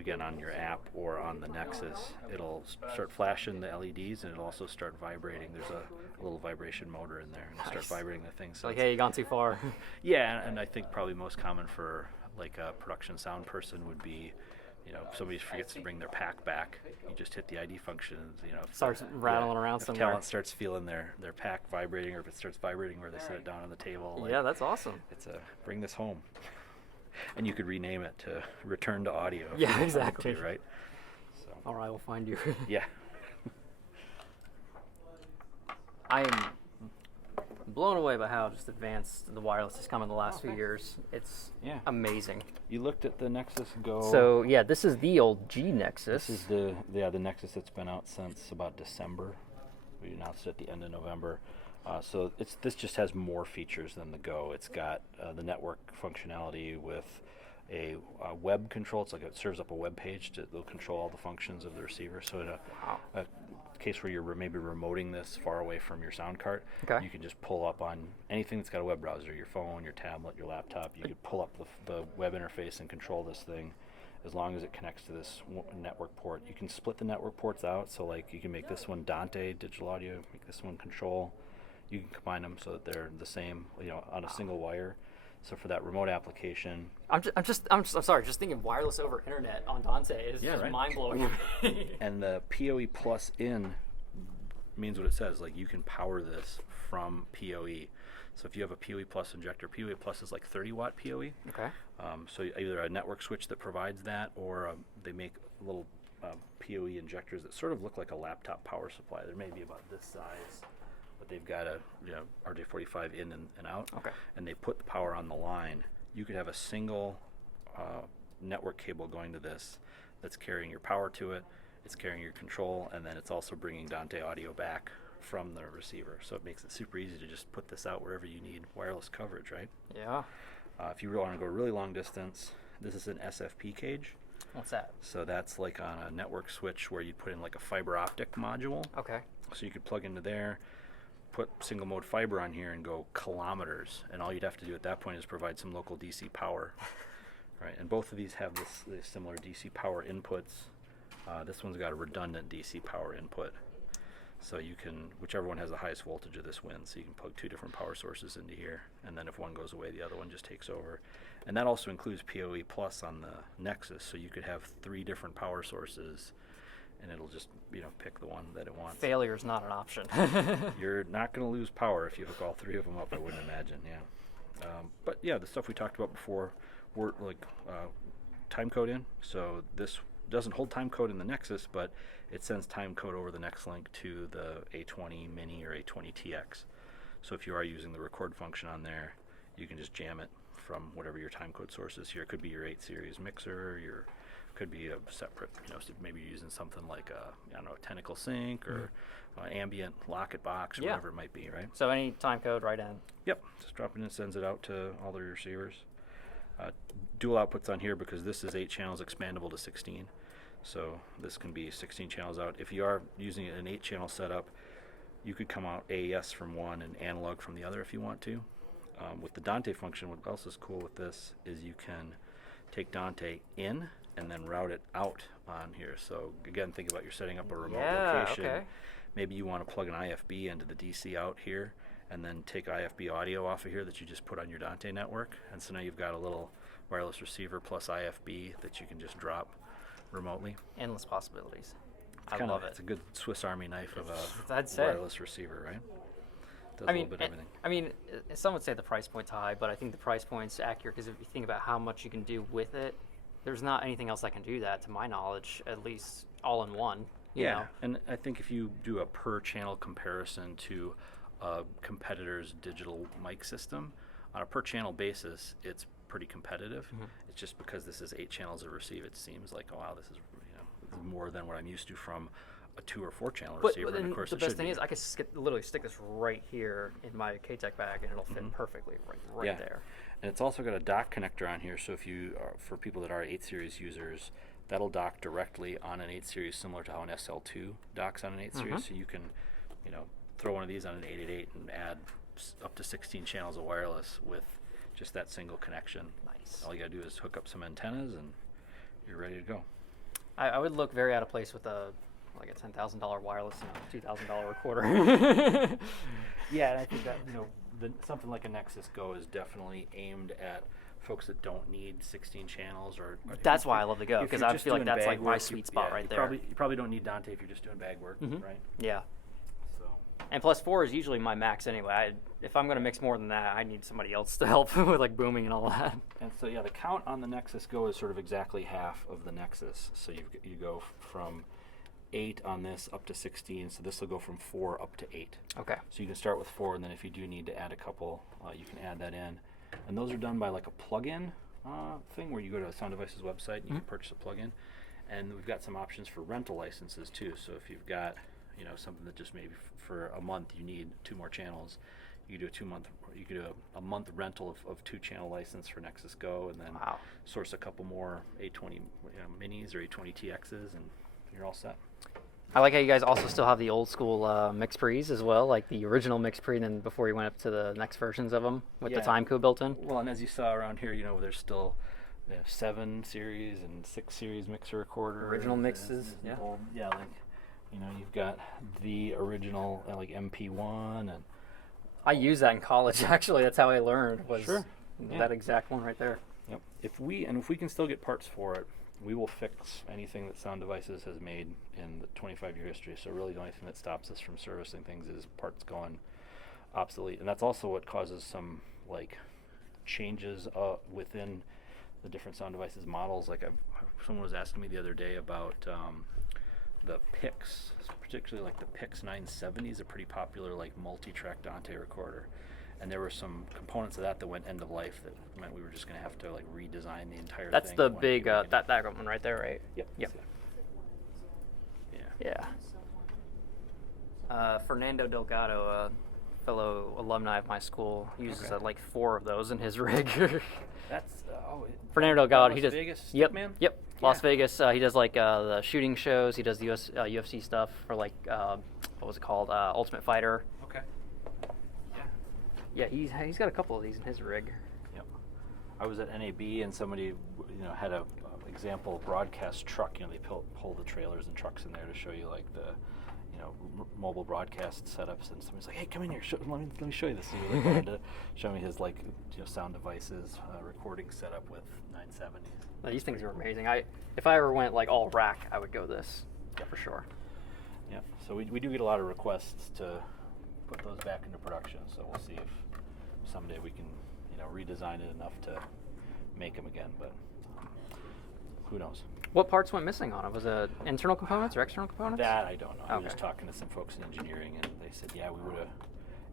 again, on your app or on the Nexus, it'll start flashing the LEDs, and it'll also start vibrating. There's a little vibration motor in there, and it'll start vibrating the thing. So Like, hey, you gone too far. yeah, and I think probably most common for like a production sound person would be, if somebody forgets to bring their pack back, you just hit the ID function, Starts rattling around if somewhere. talent starts feeling their pack vibrating, or if it starts vibrating where they set it down on the table. Yeah, that's awesome. It's bring this home. And you could rename it to Return to Audio. Yeah, exactly. Right? So. All right, we'll find you. Yeah. I am blown away by how just advanced the wireless has come in the last few years. It's amazing. You looked at the Nexus Go. So yeah, this is the old G Nexus. This is the Nexus that's been out since about December. We announced it at the end of November. So this just has more features than the Go. It's got the network functionality with a web control. It's like it serves up a web page that'll control all the functions of the receiver. So in a case where you're maybe remoting this far away from your sound cart, you can just pull up on anything that's got a web browser, your phone, your tablet, your laptop. You could pull up the web interface and control this thing as long as it connects to this network port. You can split the network ports out, so like you can make this one Dante digital audio, make this one control. You can combine them so that they're the same, on a single wire. So for that remote application, I'm sorry. Just thinking wireless over internet on Dante is just mind blowing. And the PoE Plus in means what it says. Like you can power this from PoE. So if you have a PoE Plus injector, PoE Plus is like 30 watt PoE. Okay. So either a network switch that provides that, or they make little PoE injectors that sort of look like a laptop power supply. They may be about this size. But they've got a RJ45 in and out, and they put the power on the line. You could have a single network cable going to this that's carrying your power to it, it's carrying your control, and then it's also bringing Dante audio back from the receiver. So it makes it super easy to just put this out wherever you need wireless coverage, right? Yeah. If you want to go really long distance, this is an SFP cage. What's that? So that's like on a network switch where you put in like a fiber optic module. Okay. So you could plug into there, put single mode fiber on here and go kilometers, and all you'd have to do at that point is provide some local DC power. Right, and both of these have this similar DC power inputs. This one's got a redundant DC power input, so you can, whichever one has the highest voltage of this wins. So you can plug two different power sources into here, and then if one goes away, the other one just takes over. And that also includes PoE Plus on the Nexus, so you could have 3 different power sources, and it'll just pick the one that it wants. Failure is not an option. You're not going to lose power if you hook all 3 of them up, I wouldn't imagine. But yeah, the stuff we talked about before were like time code in. So this doesn't hold time code in the Nexus, but it sends time code over the next link to the A20 Mini or A20 TX. So if you are using the record function on there, you can just jam it from whatever your time code source is here. It could be your 8 series mixer, could be a separate, so maybe you're using something like a Tentacle Sync or ambient Locket box or whatever it might be, right? So any time code right in. Yep, just drop it in, sends it out to all the receivers. Dual outputs on here because this is 8 channels expandable to 16. So this can be 16 channels out. If you are using an 8 channel setup, you could come out AES from one and analog from the other if you want to. With the Dante function, what else is cool with this is you can take Dante in and then route it out on here. So again, think about you're setting up a remote location. Okay. Maybe you want to plug an IFB into the DC out here and then take IFB audio off of here that you just put on your Dante network. And so now you've got a little wireless receiver plus IFB that you can just drop remotely. Endless possibilities. I love it. It's a good Swiss Army knife of a I'd say. wireless receiver, right? Does a little bit of everything. I mean, some would say the price point's high, but I think the price point's accurate because if you think about how much you can do with it, there's not anything else that can do that, to my knowledge, at least all in one. You know? And I think if you do a per channel comparison to a competitor's digital mic system, on a per channel basis, it's pretty competitive. Mm-hmm. It's just because this is 8 channels of receive, it seems like, oh wow, this is more than what I'm used to from a 2 or 4 channel receiver. But and of course the best thing is I could literally stick this right here in my K-Tech bag and it'll fit perfectly right there. And it's also got a dock connector on here, so if you are, for people that are 8 series users, that'll dock directly on an 8 series, similar to how an SL2 docks on an 8 series. So you can, throw one of these on an 888 and add up to 16 channels of wireless with just that single connection. Nice. All you gotta do is hook up some antennas and you're ready to go. I would look very out of place with a $10,000 wireless and a $2,000 recorder. Yeah, and I think that something like a Nexus Go is definitely aimed at folks that don't need 16 channels, or That's why I love the Go, if because you're I just feel like doing that's bag like my work, sweet spot right you there. you probably don't need Dante if you're just doing bag work, right? Yeah. So And plus 4 is usually my max anyway. If I'm going to mix more than that, I need somebody else to help with like booming and all that. and so yeah, the count on the Nexus Go is sort of exactly half of the Nexus. So you go from 8 on this up to 16. So this will go from 4 up to 8. Okay. So you can start with 4, and then if you do need to add a couple, you can add that in. And those are done by like a plug-in thing where you go to a Sound Devices website and you can purchase a plug-in. And we've got some options for rental licenses too. So if you've got something that just maybe for a month you need 2 more channels, you could do a month rental of 2 channel license for Nexus Go, and then source a couple more A20 minis or A20 TXs, and you're all set. I like how you guys also still have the old school mix pre's as well, like the original mix pre, and then before you went up to the next versions of them with the time code built in. Well, and as you saw around here, there's still 7 series and 6 series mixer recorder. Original mixes, yeah. You've got the original like MP1, and I used that in college actually. That's how I learned was Yeah. that exact one right there. Yep. If we can still get parts for it, we will fix anything that Sound Devices has made in the 25-year history. So really the only thing that stops us from servicing things is parts going obsolete. And that's also what causes some like changes within the different Sound Devices models. Like someone was asking me the other day about the PIX, particularly like the PIX 970 is a pretty popular like multi-track Dante recorder. And there were some components of that went end of life that meant we were just going to have to like redesign the entire thing. That's the big that one right there, right? Yep. Yeah. Fernando Delgado, a fellow alumni of my school, uses like 4 of those in his rig. That's Fernando Delgado. He does. Vegas Yep. man? Yep. Las Vegas. He does like the shooting shows. He does the UFC stuff for like what was it called? Ultimate Fighter. Okay. Yeah, he's got a couple of these in his rig. Yep. I was at NAB and somebody had a example broadcast truck. They pull the trailers and trucks in there to show you like the mobile broadcast setups, and somebody's like, "Hey, come in here. Let me show you this." And he really wanted to show me his Sound Devices recording setup with 970s. Now, these things are amazing. If I ever went like all rack, I would go this. Yeah, for sure. Yeah. So we do get a lot of requests to put those back into production. So we'll see if someday we can redesign it enough to make them again. But who knows? What parts went missing on it? Was it internal components or external components? That I don't know. I was Okay. just talking to some folks in engineering, and they said, yeah, we would have,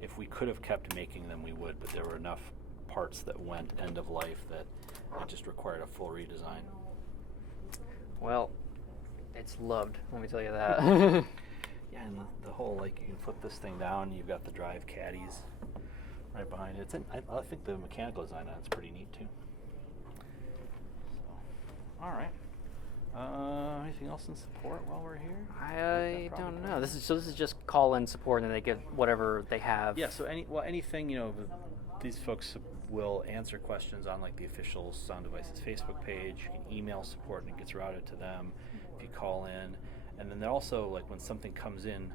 if we could have kept making them, we would, but there were enough parts that went end of life that it just required a full redesign. Well, it's loved, let me tell you that. Yeah, and the whole, you can flip this thing down, you've got the drive caddies right behind it. I think the mechanical design on it's pretty neat, too. So, all right. Anything else in support while we're here? I don't know. This is just call-in support, and then they give whatever they have. Yeah. So anything these folks will answer questions on the official Sound Devices Facebook page. You can email support, and it gets routed to them. If you call in, and then they're also when something comes in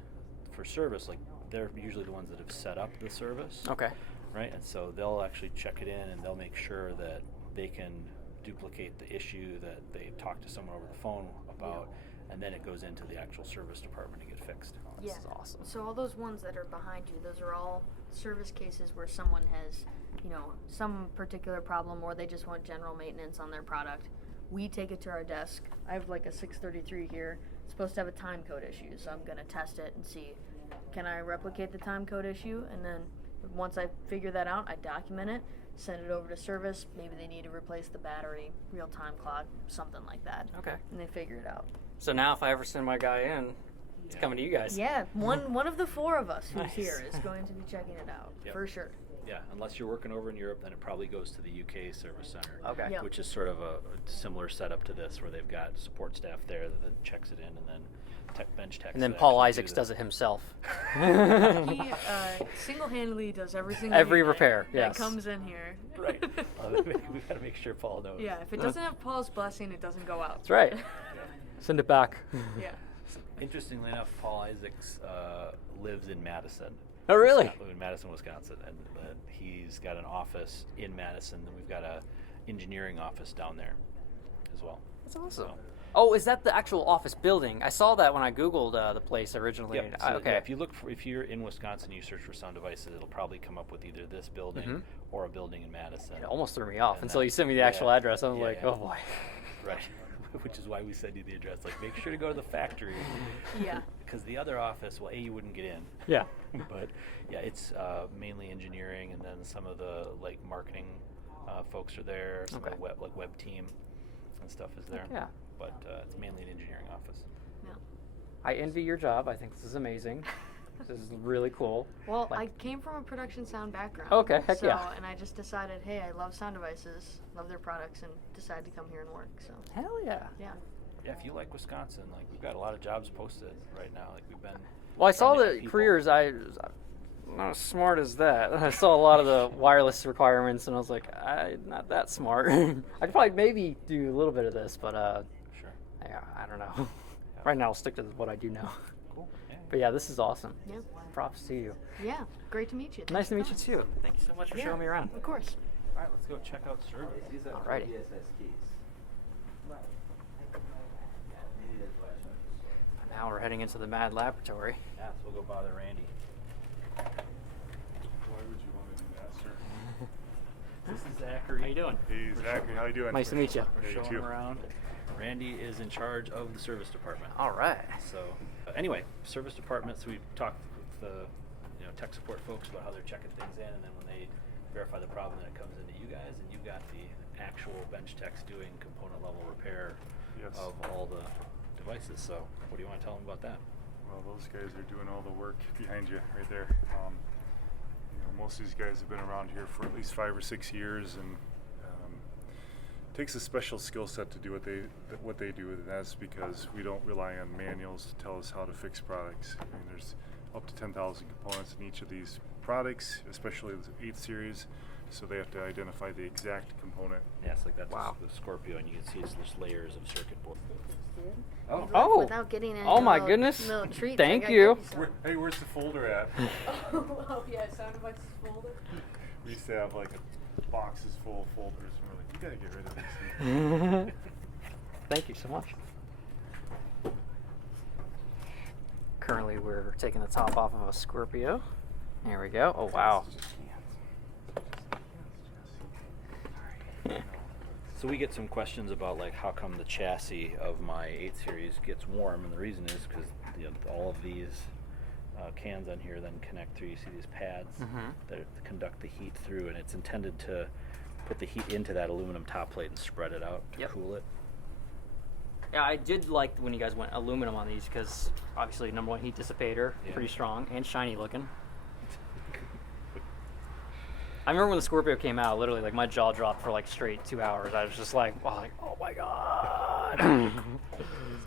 for service, they're usually the ones that have set up the service. Okay. Right, and so they'll actually check it in, and they'll make sure that they can duplicate the issue that they talked to someone over the phone about, and then it goes into the actual service department to get fixed. This is awesome. So all those ones that are behind you, those are all service cases where someone has, some particular problem, or they just want general maintenance on their product. We take it to our desk. I have a 633 here. It's supposed to have a time code issue, so I'm going to test it and see, can I replicate the time code issue? And then once I figure that out, I document it, send it over to service. Maybe they need to replace the battery, real-time clock, something like that. Okay. And they figure it out. So now if I ever send my guy in, it's coming to you guys. Yeah, one of the 4 of us who's Nice. here is going to be checking it out, Yep. for sure. Yeah, unless you're working over in Europe, then it probably goes to the UK service center. Okay. Yep. Which is sort of a similar setup to this, where they've got support staff there that checks it in, and then bench techs. And then that Paul actually Isaacs do does it himself. He single-handedly does every single Every unit repair, that yes. comes in here. Right. We've got to make sure Paul knows. Yeah, if it doesn't have Paul's blessing, it doesn't go out. That's right. Send it back. Yeah. Interestingly enough, Paul Isaacs lives in Madison. Oh, really? In Madison, Wisconsin, and he's got an office in Madison. And we've got a engineering office down there as well. That's awesome. So, Oh, is that the actual office building? I saw that when I Googled the place originally. yep. So, Okay. yeah, if you're in Wisconsin, you search for sound devices, it'll probably come up with either this building or a building in Madison. It almost threw me off And until that- you sent me the actual yeah, address. I was yeah, like, yeah. oh boy. Right. Which is why we send you the address. Like, make sure to go to the factory. Yeah. Because the other office, well, you wouldn't get in. Yeah. But yeah, it's mainly engineering, and then some of the like marketing folks are there. Some of the web team and stuff is there. Yeah. But it's mainly an engineering office. Yeah. I envy your job. I think this is amazing. This is really cool. Well, Like- I came from a production sound background. Okay, heck so, yeah. And I just decided, hey, I love sound devices, love their products, and decided to come here and work. So, Hell yeah. yeah. Yeah, if you like Wisconsin, like we've got a lot of jobs posted right now. Like we've been. Well, I saw trying to the get people- careers. I'm not as smart as that. I saw a lot of the wireless requirements, and I was like, I'm not that smart. I could probably maybe do a little bit of this, but Sure. yeah, I don't know. Right now, I'll stick to what I do know. Cool. Yeah. But yeah, this is awesome. Yeah. Props to you. Yeah. Great to meet you. Nice to meet Thanks you for too. Thank you so much for coming. showing me around. Of course. All right, let's go check out service. Alrighty. Now we're heading into the Mad Laboratory. Yeah, so we'll go bother Randy. Why would you want to do that, sir? This is Zachary. How you doing? Hey, Zachary, how you doing? Nice to meet you. We're Yeah, you showing too. him around. Randy is in charge of the service department. All right. So anyway, service departments, we talked with the tech support folks about how they're checking things in, and then when they verify the problem, then it comes into you guys, and you've got the actual bench techs doing component level repair Yes. of all the devices. So what do you want to tell them about that? Well, those guys are doing all the work behind you right there. Most of these guys have been around here for at least 5 or 6 years, and it takes a special skill set to do what they do, and that's because we don't rely on manuals to tell us how to fix products. I mean, there's up to 10,000 components in each of these products, especially the 8 series. So they have to identify the exact component. Yeah, it's like that's Wow. the Scorpio, and you can see it's just layers of circuit board. Oh. Oh. Without getting any Oh my little- goodness. little treats, Thank I gotta you. give some. Hey, where's the folder at? Oh yeah, sound devices folder. We used to have like boxes full of folders, and we're like, you gotta get rid of these things. Thank you so much. Currently, we're taking the top off of a Scorpio. There we go. Oh, wow. So we get some questions about like how come the chassis of my 8 series gets warm, and the reason is because all of these cans on here then connect through. You see these pads that conduct the heat through, and it's intended to put the heat into that aluminum top plate and spread it out to Yep. cool it. Yeah, I did like when you guys went aluminum on these because obviously number one heat dissipator, Yeah. pretty strong and shiny looking. I remember when the Scorpio came out, literally like my jaw dropped for like straight 2 hours. I was just like, oh my god. It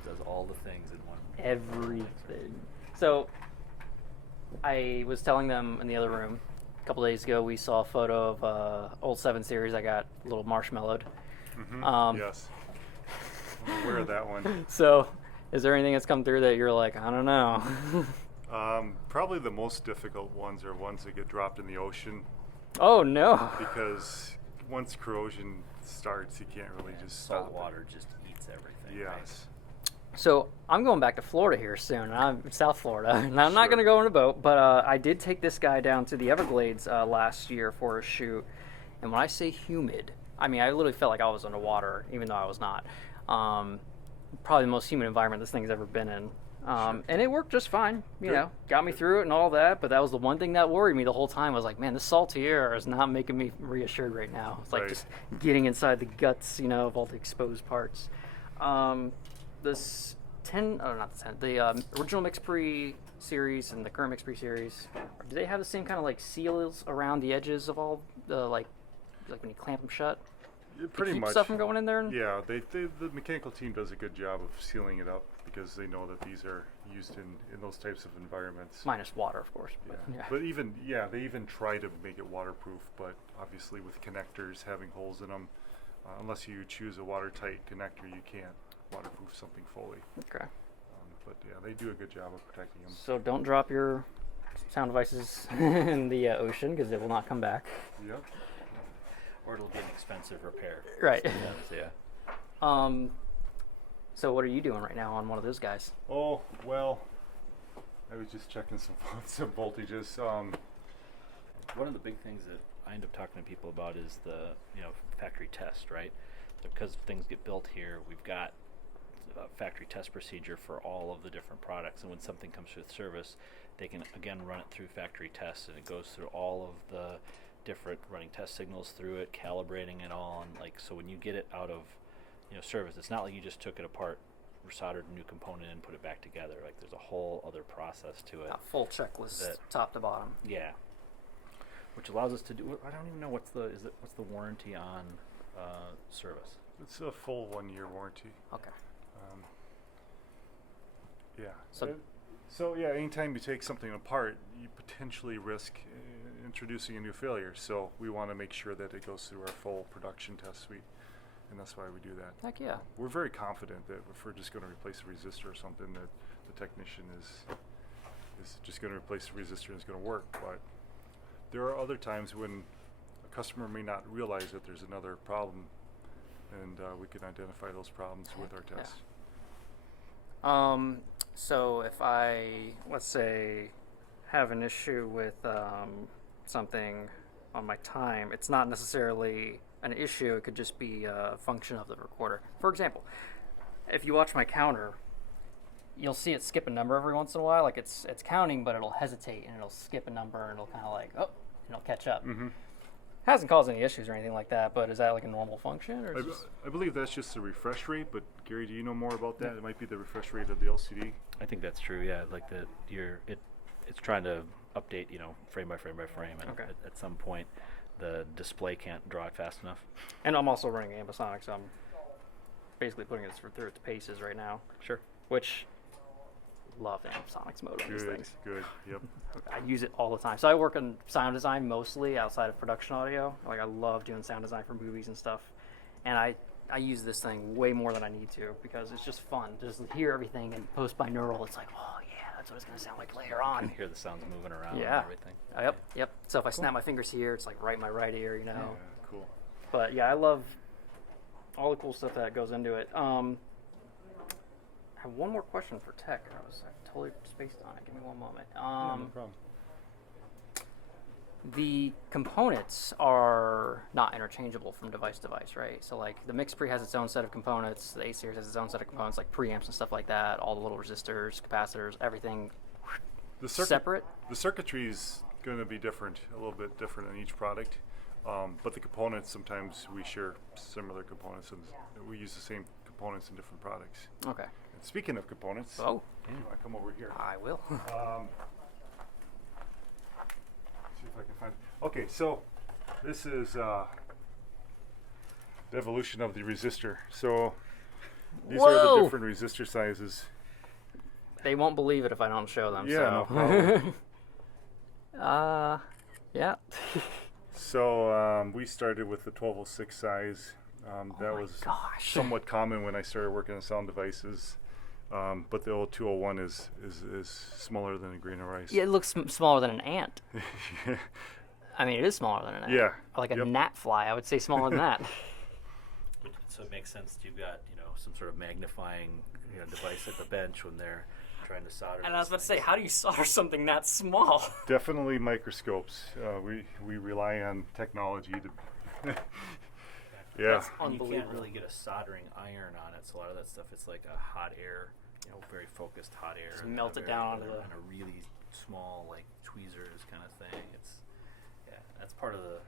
does all the things in one. Everything. So I was telling them in the other room a couple days ago, we saw a photo of old 7 Series. I got a little marshmallowed. Yes. I'm aware of that one. So is there anything that's come through that you're like, I don't know? Probably the most difficult ones are ones that get dropped in the ocean, Oh no. because once corrosion starts, you can't really just Salt stop. water just eats everything. right? Yes. So I'm going back to Florida here soon. And I'm in South Florida, and I'm not Sure. going to go on a boat, but I did take this guy down to the Everglades last year for a shoot. And when I say humid, I mean I literally felt like I was underwater, even though I was not. Probably the most humid environment this thing's ever been in. And it worked just fine, you Good. know, got me through it and all that. But that was the one thing that worried me the whole time. I was like, man, this salty air is not making me reassured right now. It's like Right. just getting inside the guts, you know, of all the exposed parts. This 10, oh, not the 10, the original MixPre series and the current MixPre series, do they have the same kind of like seals around the edges of all the like when you clamp them shut? to Pretty keep much. stuff from going in there? Yeah, the mechanical team does a good job of sealing it up because they know that these are used in those types of environments. Minus water, of course. But, Yeah. yeah. But they even try to make it waterproof, but obviously with connectors having holes in them, unless you choose a watertight connector, you can't. waterproof something fully. Okay. But yeah, they do a good job of protecting them. So don't drop your sound devices in the ocean because it will not come back. Yep. Or it'll be an expensive repair. Right. Yeah. So what are you doing right now on one of those guys? Oh, well, I was just checking some voltages. One of the big things that I end up talking to people about is the factory test, right? Because things get built here, we've got a factory test procedure for all of the different products, and when something comes through the service, they can again run it through factory tests, and it goes through all of the different running test signals through it, calibrating it all, and so when you get it out of service, it's not like you just took it apart, soldered a new component and put it back together. Like there's a whole other process to it. A full checklist, top to bottom. Yeah. Which allows us to do. I don't even know what's the warranty on service. It's a full 1-year warranty. Okay. Yeah. So yeah, anytime you take something apart, you potentially risk introducing a new failure. So we want to make sure that it goes through our full production test suite, and that's why we do that. Heck yeah. We're very confident that if we're just going to replace a resistor or something, that the technician is just going to replace the resistor and it's going to work. But there are other times when a customer may not realize that there's another problem, and we can identify those problems with our test. So if I, let's say, have an issue with something on my time, it's not necessarily an issue. It could just be a function of the recorder. For example, if you watch my counter, you'll see it skip a number every once in a while. Like it's counting, but it'll hesitate and it'll skip a number and it'll kind of like, and it'll catch up. Mm-hmm. Hasn't caused any issues or anything like that, but is that like a normal function? Or I believe that's just the refresh rate, but Gary, do you know more about that? It might be the refresh rate of the LCD. I think that's true. Yeah, like it's trying to update, frame by frame by frame, and at some point, the display can't draw it fast enough. And I'm also running ambisonic, so I'm basically putting it through its paces right now. Sure. Which love the ambisonics mode on these things. Good. Yep. I use it all the time. So I work in sound design mostly outside of production audio. Like I love doing sound design for movies and stuff. And I use this thing way more than I need to because it's just fun. Just hear everything and post binaural. It's like, oh yeah, that's what it's going to sound like later on. You can hear the sounds moving around Yeah. and everything. Yep. So if I snap my fingers here, it's like right in my right ear, Yeah, cool. But yeah, I love all the cool stuff that goes into it. I have one more question for Tech. I totally spaced on it. Give me one moment. No problem. The components are not interchangeable from device to device, right? So like the mix pre has its own set of components, the A-series has its own set of components like preamps and stuff like that, all the little resistors, capacitors, everything separate. The circuitry is going to be different, a little bit different in each product, but the components, sometimes we share similar components and we use the same components in different products. Okay. And speaking of components, you want to come over here? I will. See if I can find. Okay, so this is the evolution of the resistor. So these are the different resistor sizes. They won't believe it if I don't show them. Yeah, so. no problem. Yeah. So we started with the 1206 size. That was somewhat common when I started working on sound devices. But the old 201 is smaller than a grain of rice. Yeah, it looks smaller than an ant. I mean, it is smaller than an ant. Yeah. Or like a gnat fly, I would say smaller than that. So it makes sense. You've got some sort of magnifying device at the bench when they're trying to solder. And I was about to say, how do you solder something that small? Definitely microscopes. We rely on technology to. Yeah. And you can't really get a soldering iron on it, so a lot of that stuff it's like a hot air, very focused hot air. Just melt it down onto the. And a really small like tweezers kind of thing. That's part of the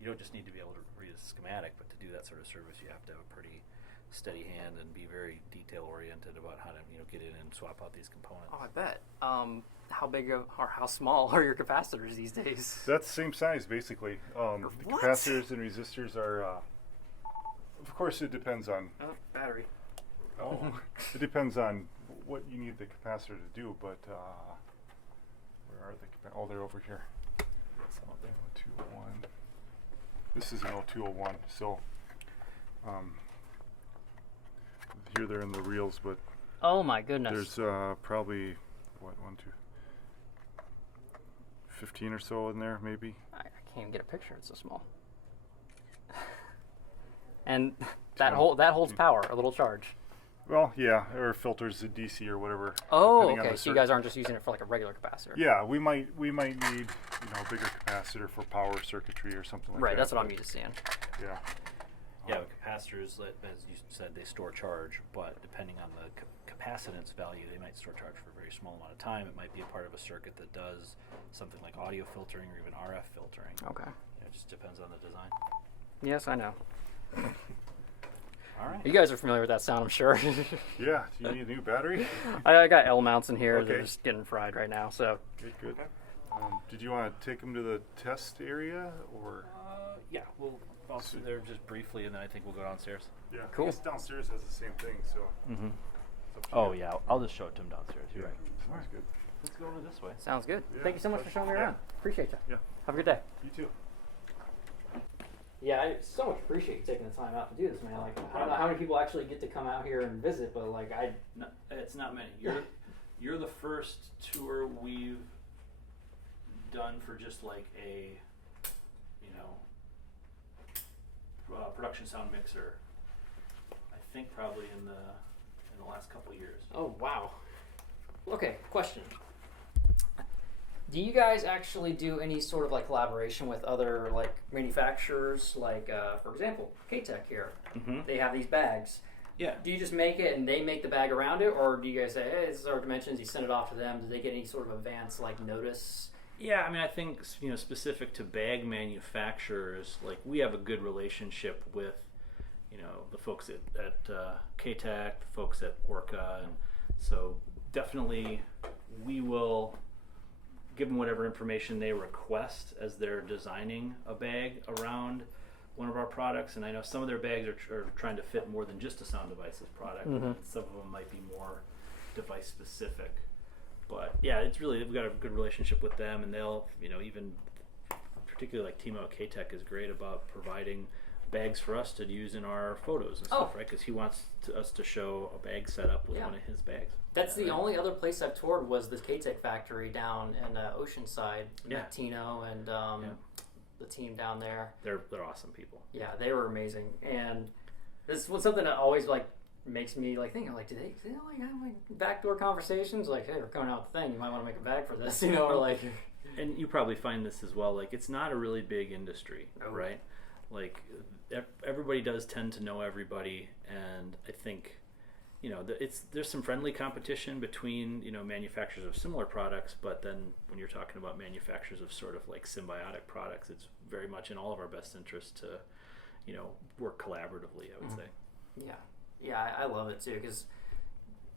you don't just need to be able to read a schematic, but to do that sort of service, you have to have a pretty steady hand and be very detail oriented about how to get in and swap out these components. Oh, I bet. How big or how small are your capacitors these days? That's the same size basically. The capacitors and resistors are. Of course, it depends on. Battery. It depends on what you need the capacitor to do, but where are they? They're over here. 0201. This is an 0201. So here, they're in the reels, but Oh my goodness. there's probably, 15 or so in there, maybe. I can't even get a picture. It's so small. And that holds power, a little charge. Well, yeah, or filters the DC or whatever. Oh, depending on okay. the So you guys aren't just using it for like a regular capacitor. Yeah, we might need a bigger capacitor for power circuitry or something like that. Right. That's what I'm but used to seeing. Yeah. Yeah, capacitors, as you said, they store charge, but depending on the capacitance value, they might store charge for a very small amount of time. It might be a part of a circuit that does something like audio filtering or even RF filtering. Okay. It just depends on the design. Yes, I know. All right. You guys are familiar with that sound, I'm sure. Yeah. Do you need a new battery? I got L mounts in here. They're Okay. just getting fried right now. So Good. Did you want to take them to the test area or? Yeah, we'll bounce through there just briefly, and then I think we'll go downstairs. Yeah. Cool. I guess downstairs has the same thing, so. Mm-hmm. it's up to Oh, you. yeah, I'll just show it to him downstairs. You're right. Sounds good. Let's go over this way. sounds good. Yeah, Thank you so much for showing me yeah. around. Appreciate you. Yeah. Have a good day. You too. Yeah, I so much appreciate you taking the time out to do this, man. Like, I don't know how many people actually get to come out here and visit, but like, No, it's not many. You're the first tour we've done for just like a, production sound mixer. I think probably in the last couple of years. Oh, wow. Okay, question. Do you guys actually do any sort of like collaboration with other like manufacturers? Like, for example, K-Tech here. Mm-hmm. They have these bags. Yeah. Do you just make it and they make the bag around it, or do you guys say, hey, this is our dimensions, you send it off to them? Do they get any sort of advance like notice? Yeah, I mean, I think specific to bag manufacturers, like we have a good relationship with, the folks at K-Tech, the folks at Orca, and so definitely we will give them whatever information they request as they're designing a bag around one of our products. And I know some of their bags are trying to fit more than just a Sound Devices product. Mhm. Some of them might be more device specific. But yeah, it's really, we've got a good relationship with them, and they'll, even particularly like Timo at K-Tech is great about providing bags for us to use in our photos and stuff, right? Because he wants us to show a bag setup with one of his bags. That's the only other place I've toured was this K-Tech factory down in Oceanside. Met Tino and the team down there. They're awesome people. Yeah, they were amazing. And this was something that always like makes me like think, like, do they like have like backdoor conversations? Like, hey, we're coming out with the thing. You might want to make a bag for this, or like. And you probably find this as well. Like, it's not a really big industry, right? Like, everybody does tend to know everybody, and I think, there's some friendly competition between, manufacturers of similar products, but then when you're talking about manufacturers of sort of like symbiotic products, it's very much in all of our best interest to, work collaboratively, I would say. Yeah, I love it too, because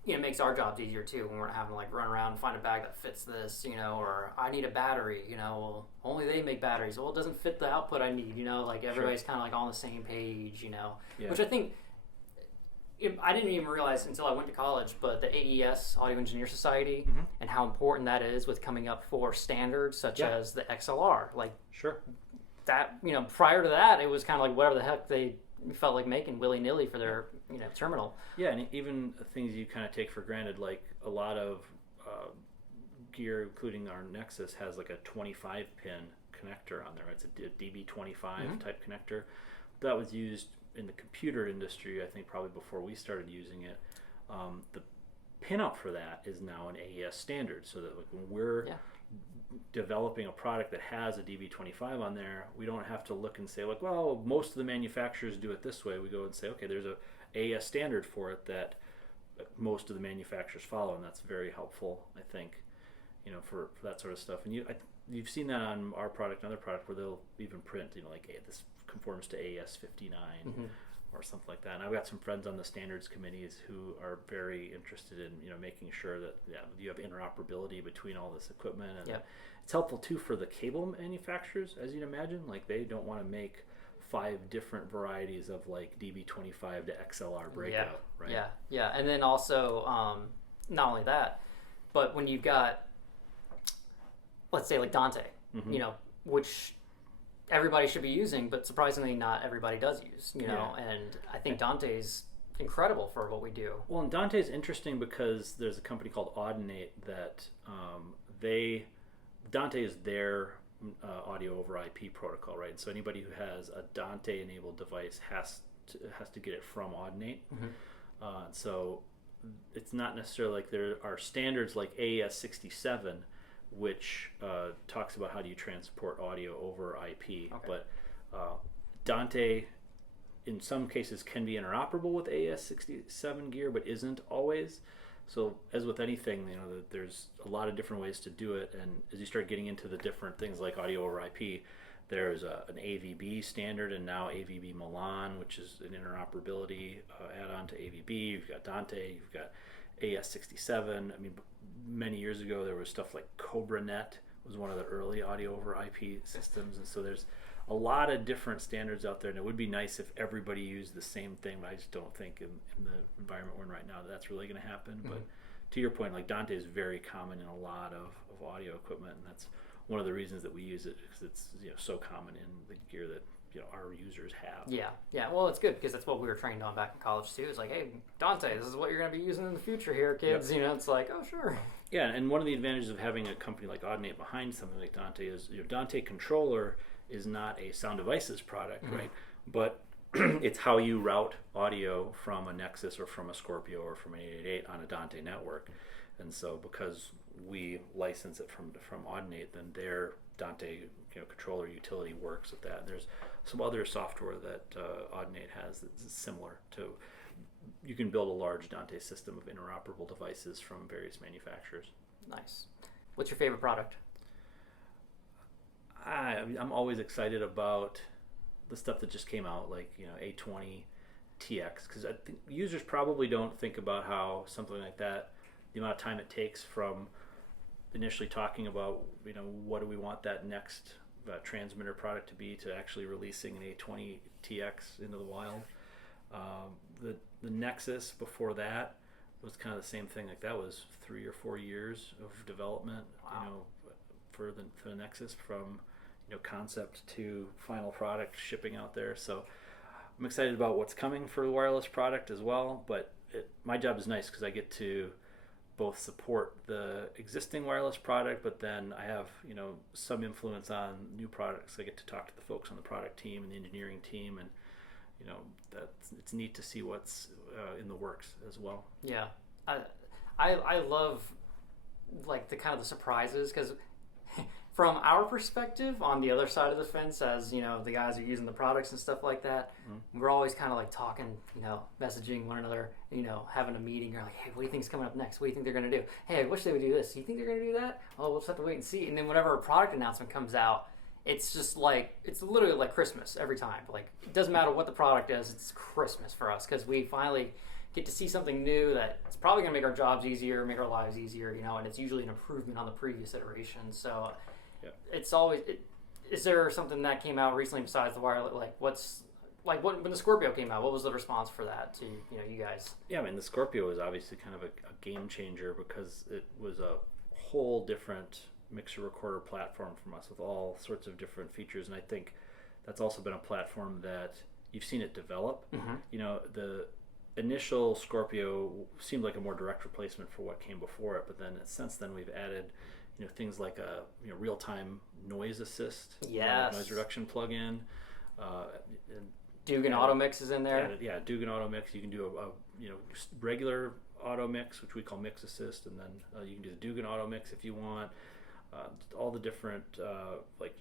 it makes our jobs easier too when we're not having to like run around and find a bag that fits this, or I need a battery, well, only they make batteries. Well, it doesn't fit the output I need, like everybody's kind of like on the same page, which I think I didn't even realize until I went to college, but the AES, Audio Engineer Society, and how important that is with coming up for standards such as the XLR. Like, that, prior to that, it was kind of like whatever the heck they felt like making willy-nilly for their terminal. Yeah, and even things you kind of take for granted, like a lot of gear, including our Nexus, has like a 25 pin connector on there. It's a DB25 type connector that was used in the computer industry, I think probably before we started using it. The pinout for that is now an AES standard, so that like when we're developing a product that has a DB25 on there, we don't have to look and say like, well, most of the manufacturers do it this way. We go and say, okay, there's a AES standard for it that most of the manufacturers follow, and that's very helpful, I think, for that sort of stuff. And you've seen that on our product and other product where they'll even print, like, hey, this conforms to AES 59 or something like that. And I've got some friends on the standards committees who are very interested in, making sure that you have interoperability between all this equipment. And it's helpful too for the cable manufacturers, as you'd imagine. Like, they don't want to make 5 different varieties of like DB25 to XLR breakout, right? Yeah. And then also, not only that, but when you've got, let's say like Dante, which everybody should be using, but surprisingly not everybody does use, and I think Dante's incredible for what we do. Well, and Dante is interesting because there's a company called Audinate that Dante is their audio over IP protocol, right? And so anybody who has a Dante-enabled device has to get it from Audinate. So it's not necessarily like there are standards like AES-67, which talks about how do you transport audio over IP. Okay. But Dante, in some cases, can be interoperable with AES-67 gear, but isn't always. So as with anything, there's a lot of different ways to do it. And as you start getting into the different things like audio over IP, there's an AVB standard and now AVB Milan, which is an interoperability add-on to AVB. You've got Dante, you've got AES-67. I mean, many years ago there was stuff like CobraNet was one of the early audio over IP systems, and so there's a lot of different standards out there, and it would be nice if everybody used the same thing, but I just don't think in the environment we're in right now that's really going to happen. But to your point, like Dante is very common in a lot of audio equipment, and that's one of the reasons that we use it, because it's so common in the gear that our users have. Yeah. Well, it's good because that's what we were trained on back in college too. It's like, hey, Dante, this is what you're going to be using in the future here, kids. Yep. It's like, oh, sure. Yeah, and one of the advantages of having a company like Audinate behind something like Dante is Dante Controller is not a Sound Devices product, right? But it's how you route audio from a Nexus or from a Scorpio or from an 888 on a Dante network. And so because we license it from Audinate, then their Dante controller utility works with that. There's some other software that Audinate has that's similar to. You can build a large Dante system of interoperable devices from various manufacturers. Nice. What's your favorite product? I'm always excited about the stuff that just came out, like A20 TX, because I think users probably don't think about how something like that, the amount of time it takes from initially talking about what do we want that next transmitter product to be to actually releasing an A20 TX into the wild. The Nexus before that was kind of the same thing. Like that was 3 or 4 years of development. Wow. For the Nexus, from concept to final product shipping out there. So I'm excited about what's coming for the wireless product as well. But my job is nice because I get to both support the existing wireless product, but then I have some influence on new products. I get to talk to the folks on the product team and the engineering team, and it's neat to see what's in the works as well. Yeah, I love like the kind of the surprises, because from our perspective on the other side of the fence, as the guys are using the products and stuff like that, we're always kind of like talking, messaging one another, having a meeting. You're like, hey, what do you think's coming up next? What do you think they're going to do? Hey, I wish they would do this. Do you think they're going to do that? Oh, we'll just have to wait and see. And then whenever a product announcement comes out, it's just like, it's literally like Christmas every time. Like, it doesn't matter what the product is, it's Christmas for us, because we finally get to see something new that it's probably going to make our jobs easier, make our lives easier, and it's usually an improvement on the previous iteration. So it's always, is there something that came out recently besides the wireless? Like, when the Scorpio came out, what was the response for that to, you guys? Yeah, I mean, the Scorpio was obviously kind of a game changer because it was a whole different mixer recorder platform from us with all sorts of different features. And I think that's also been a platform that you've seen it develop. The initial Scorpio seemed like a more direct replacement for what came before it, but then since then we've added things like a real-time noise assist, noise reduction plugin, and Dugan Auto Mix is in there. Dugan Auto Mix. You can do a regular auto mix, which we call Mix Assist, and then you can do the Dugan Auto Mix if you want. All the different like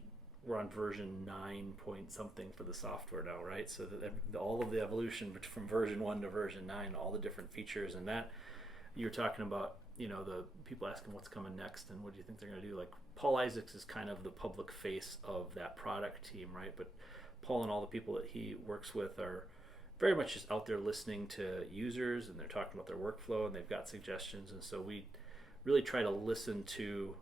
we're on version 9 point something for the software now, right? So that all of the evolution from version 1 to version 9, all the different features, and that you're talking about. The people asking what's coming next and what do you think they're going to do. Like Paul Isaacs is kind of the public face of that product team, right? But Paul and all the people that he works with are very much just out there listening to users, and they're talking about their workflow, and they've got suggestions. And so we really try to listen to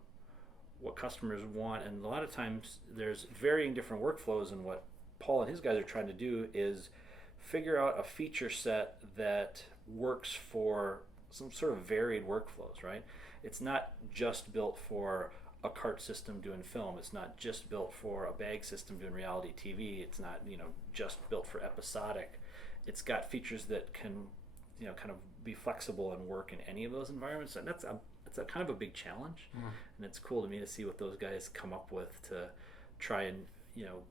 what customers want. And a lot of times there's varying different workflows, and what Paul and his guys are trying to do is figure out a feature set that works for some sort of varied workflows, right? It's not just built for a cart system doing film. It's not just built for a bag system doing reality TV. It's not, just built for episodic. It's got features that can kind of be flexible and work in any of those environments. And that's a kind of a big challenge. And it's cool to me to see what those guys come up with to try and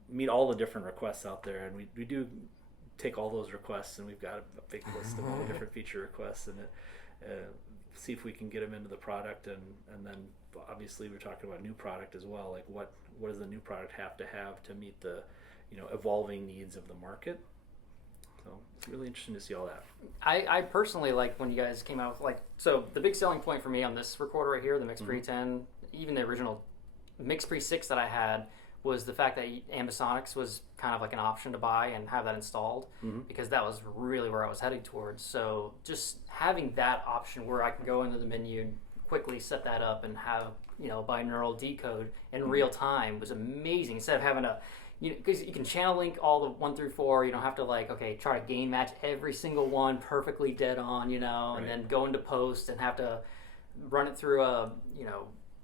meet all the different requests out there. And we do take all those requests, and we've got a big list of all the different feature requests, and see if we can get them into the product. And then obviously we're talking about new product as well. Like what does the new product have to meet the evolving needs of the market. So it's really interesting to see all that. I personally like when you guys came out with so the big selling point for me on this recorder right here, the Mix Pre 10, even the original Mix Pre 6 that I had, was the fact that ambisonics was kind of like an option to buy and have that installed, because that was really where I was heading towards. So just having that option where I can go into the menu, quickly set that up, and have binaural decode in real time was amazing. Instead of having to, because you can channel link all the 1 through 4, you don't have to try to gain match every single one perfectly dead on, Right. and then go into post and have to run it through a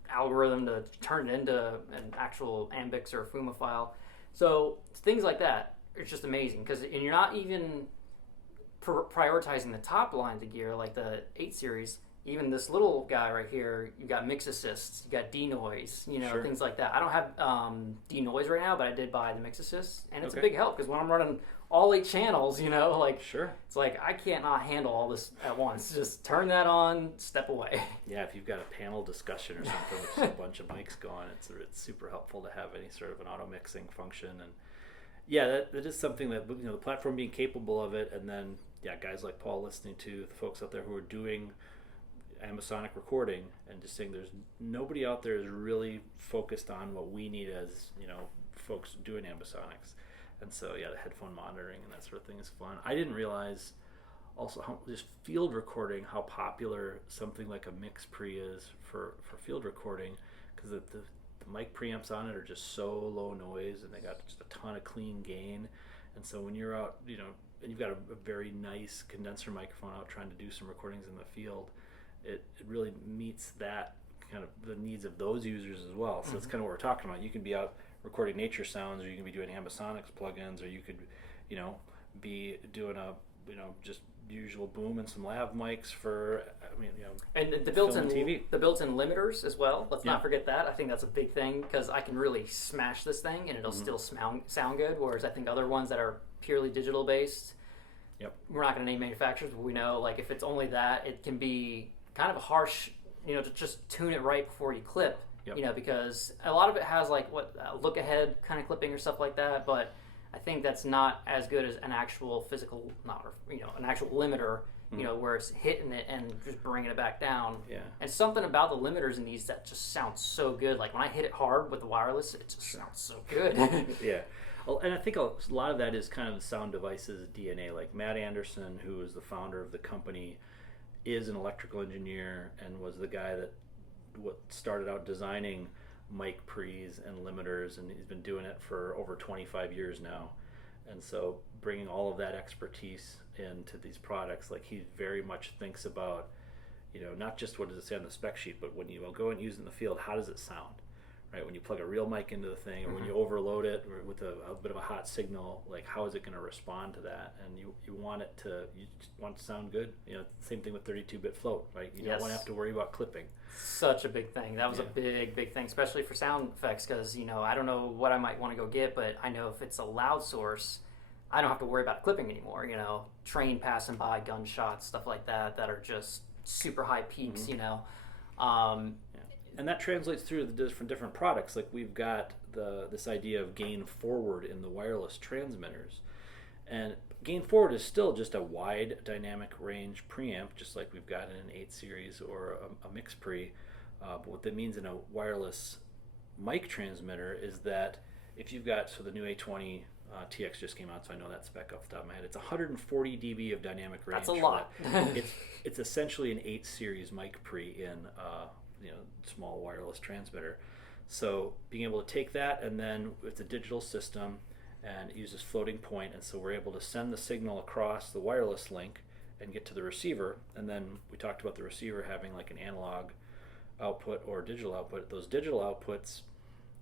algorithm to turn it into an actual ambix or a Fuma file. So things like that, it's just amazing, because you're not even prioritizing the top lines of gear like the 8 series. Even this little guy right here, you got mix assists, you got denoise, Sure. things like that. I don't have denoise right now, but I did buy the mix assists, and it's a Okay. big help, because when I'm running all 8 channels, Sure. it's like I can't not handle all this at once. Just turn that on, step away. Yeah, if you've got a panel discussion or something with just a bunch of mics going, it's super helpful to have any sort of an auto mixing function. And yeah, that is something that the platform being capable of it, and then guys like Paul listening to the folks out there who are doing ambisonic recording, and just saying there's nobody out there is really focused on what we need as folks doing ambisonics. And so the headphone monitoring and that sort of thing is fun. I didn't realize also how just field recording, how popular something like a Mix Pre is for field recording, because the mic preamps on it are just so low noise, and they got just a ton of clean gain. And so when you're out and you've got a very nice condenser microphone out trying to do some recordings in the field, it really meets that kind of the needs of those users as well. So that's kind of what we're talking about. You can be out recording nature sounds, or you can be doing ambisonics plugins, or you could be doing a just usual boom and some lav mics for And the film and TV. built-in limiters as well. Let's Yeah. not forget that. I think that's a big thing, because I can really smash this thing and it'll still sound good. Whereas I think other ones that are purely digital based, we're not going to name manufacturers, but we know if it's only that, it can be kind of harsh, to just tune it right before you clip. Because a lot of it has look ahead kind of clipping or stuff like that, but I think that's not as good as an actual physical, an actual limiter, where it's hitting it and just bringing it back down. Yeah. And something about the limiters in these that just sounds so good. Like when I hit it hard with the wireless, it just sounds so good. Yeah. Well, and I think a lot of that is kind of the Sound Devices DNA. Like Matt Anderson, who is the founder of the company, is an electrical engineer and was the guy that started out designing mic pre's and limiters, and he's been doing it for over 25 years now. And so bringing all of that expertise into these products, he very much thinks about, not just what does it say on the spec sheet, but when you go and use it in the field, how does it sound? Right? When you plug a real mic into the thing, or when you overload it with a bit of a hot signal, how is it going to respond to that? And you want it to sound good. Same thing with 32-bit float, right? You don't want to have to worry about clipping. Such a big thing. That was a big thing, especially for sound effects, because I don't know what I might want to go get, but I know if it's a loud source, I don't have to worry about clipping anymore. Train passing by, gunshots, stuff like that are just super high peaks. And that translates through the different products. We've got this idea of gain forward in the wireless transmitters, and gain forward is still just a wide dynamic range preamp, just like we've got in an 8 series or a Mix Pre. But what that means in a wireless mic transmitter is that if you've got, so the new A20 TX just came out, so I know that spec off the top of my head. It's 140 dB of dynamic range. That's a lot. It's essentially an 8 series mic pre in small wireless transmitter. So being able to take that, and then it's a digital system and it uses floating point, and so we're able to send the signal across the wireless link and get to the receiver. And then we talked about the receiver having an analog output or digital output. Those digital outputs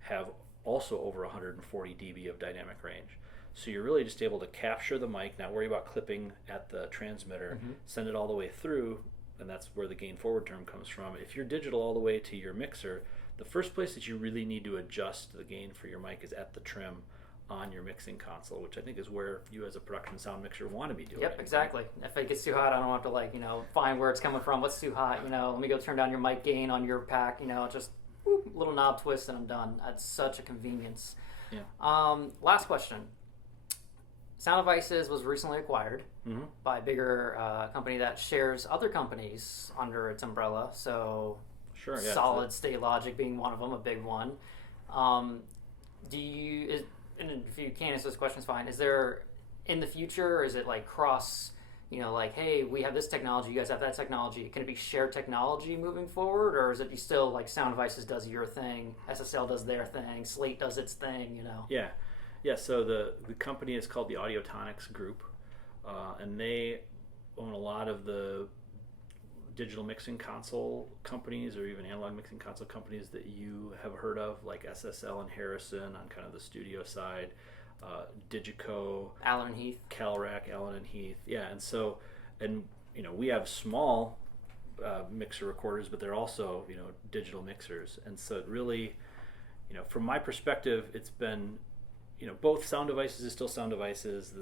have also over 140 dB of dynamic range. So you're really just able to capture the mic, not worry about clipping at the transmitter, send it all the way through, and that's where the gain forward term comes from. If you're digital all the way to your mixer, the first place that you really need to adjust the gain for your mic is at the trim on your mixing console, which I think is where you as a production sound mixer want to be doing. Yep, exactly. If it gets too hot, I don't have to like, find where it's coming from, what's too hot, let me go turn down your mic gain on your pack, just whoop, little knob twist and I'm done. That's such a convenience. Yeah. Last question. Sound Devices was recently acquired by a bigger company that shares other companies under its umbrella. So, sure, yeah, Solid State Logic being one of them, a big one. And if you can't answer this question, it's fine. Is there in the future, or is it like cross? Like, hey, we have this technology, you guys have that technology. Can it be shared technology moving forward, or is it be still like Sound Devices does your thing, SSL does their thing, Slate does its thing? Yeah, so the company is called the Audiotonics Group, and they own a lot of the digital mixing console companies or even analog mixing console companies that you have heard of, like SSL and Harrison on kind of the studio side, Digico, Allen and Heath, Calrac, Allen and Heath. Yeah, and we have small mixer recorders, but they're also digital mixers, and so it really, from my perspective, it's been both Sound Devices is still Sound Devices.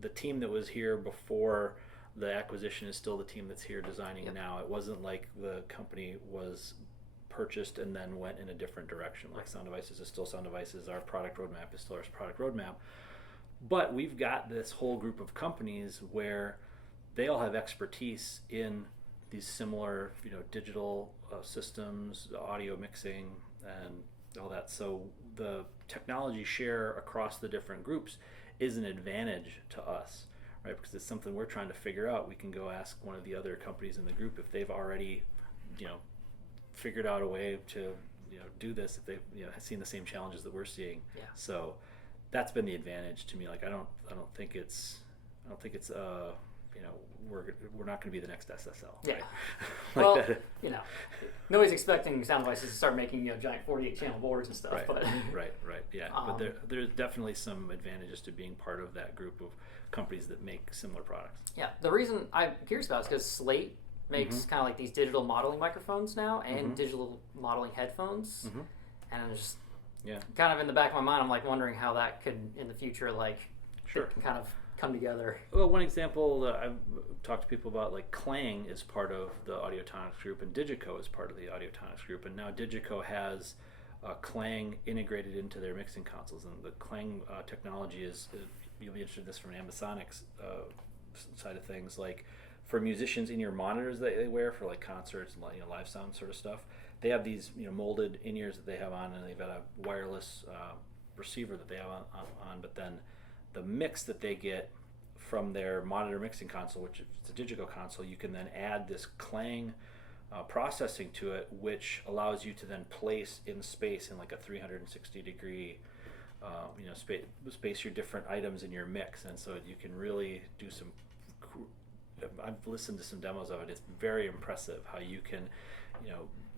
The team that was here before the acquisition is still the team that's here designing now. It wasn't like the company was purchased and then went in a different direction. Like Sound Devices is still Sound Devices. Our product roadmap is still our product roadmap. But we've got this whole group of companies where they all have expertise in these similar, digital systems, audio mixing, and all that. So the technology share across the different groups is an advantage to us, right? Because it's something we're trying to figure out. We can go ask one of the other companies in the group if they've already, figured out a way to, do this, if they've, seen the same challenges that we're seeing. Yeah. So that's been the advantage to me. Like I don't think it's we're not going to be the next SSL. Yeah. Right? Well, that. Nobody's expecting Sound Devices to start making giant 48 channel boards and stuff. Right. But right. Yeah. But there's definitely some advantages to being part of that group of companies that make similar products. Yeah. The reason I'm curious about is because Slate makes kind of like these digital modeling microphones now and digital modeling headphones, and I'm just kind of in the back of my mind, I'm like wondering how that could in the future it can kind of come together. Well, one example that I've talked to people about, like Clang is part of the Audiotonics group and Digico is part of the Audiotonics group, and now Digico has Clang integrated into their mixing consoles, and the Clang technology is you'll be interested in this from an Ambisonics side of things, like for musicians in your monitors that they wear for like concerts and live sound sort of stuff. They have these molded in-ears that they have on, and they've got a wireless receiver that they have on, but then the mix that they get from their monitor mixing console, which is a Digico console, you can then add this Clang processing to it, which allows you to then place in space in like a 360 degree space your different items in your mix, and so you can really do some. I've listened to some demos of it. It's very impressive how you can,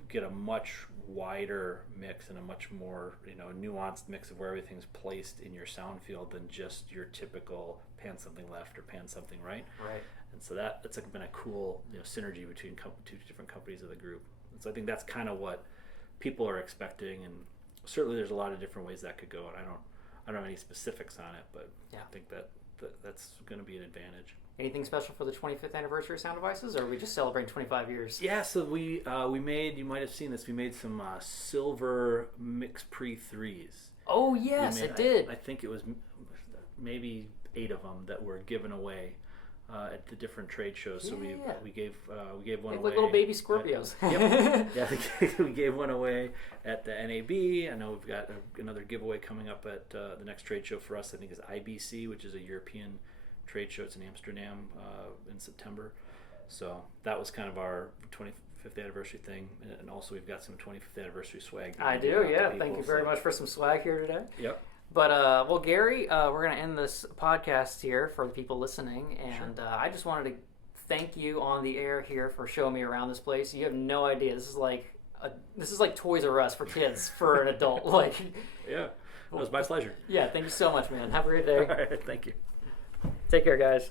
get a much wider mix and a much more, nuanced mix of where everything's placed in your sound field than just your typical pan something left or pan something right. Right. And so that's been a cool, synergy between two different companies of the group. And so I think that's kind of what people are expecting, and certainly there's a lot of different ways that could go. And I don't have any specifics on it, but I think that's going to be an advantage. Anything special for the 25th anniversary of Sound Devices, or are we just celebrating 25 years? Yeah, so we made, you might have seen this, we made some silver Mix Pre 3s. Oh, yes, it did. I think it was maybe 8 of them that were given away at the different trade shows. So we gave one away. Like little baby Scorpios. We gave one away at the NAB. I know we've got another giveaway coming up at the next trade show for us. I think is IBC, which is a European trade show. It's in Amsterdam in September. So that was kind of our 25th anniversary thing, and also we've got some 25th anniversary swag. I do, yeah. Thank you very much for some swag here today. Yep. But, well, Gary, we're going to end this podcast here for the people listening, and I just wanted to thank you on the air here for showing me around this place. You have no idea. This is like Toys R Us for kids, for an adult. Yeah. It was my pleasure. Yeah, thank you so much, man. Have a great day. All right, thank you. Take care, guys.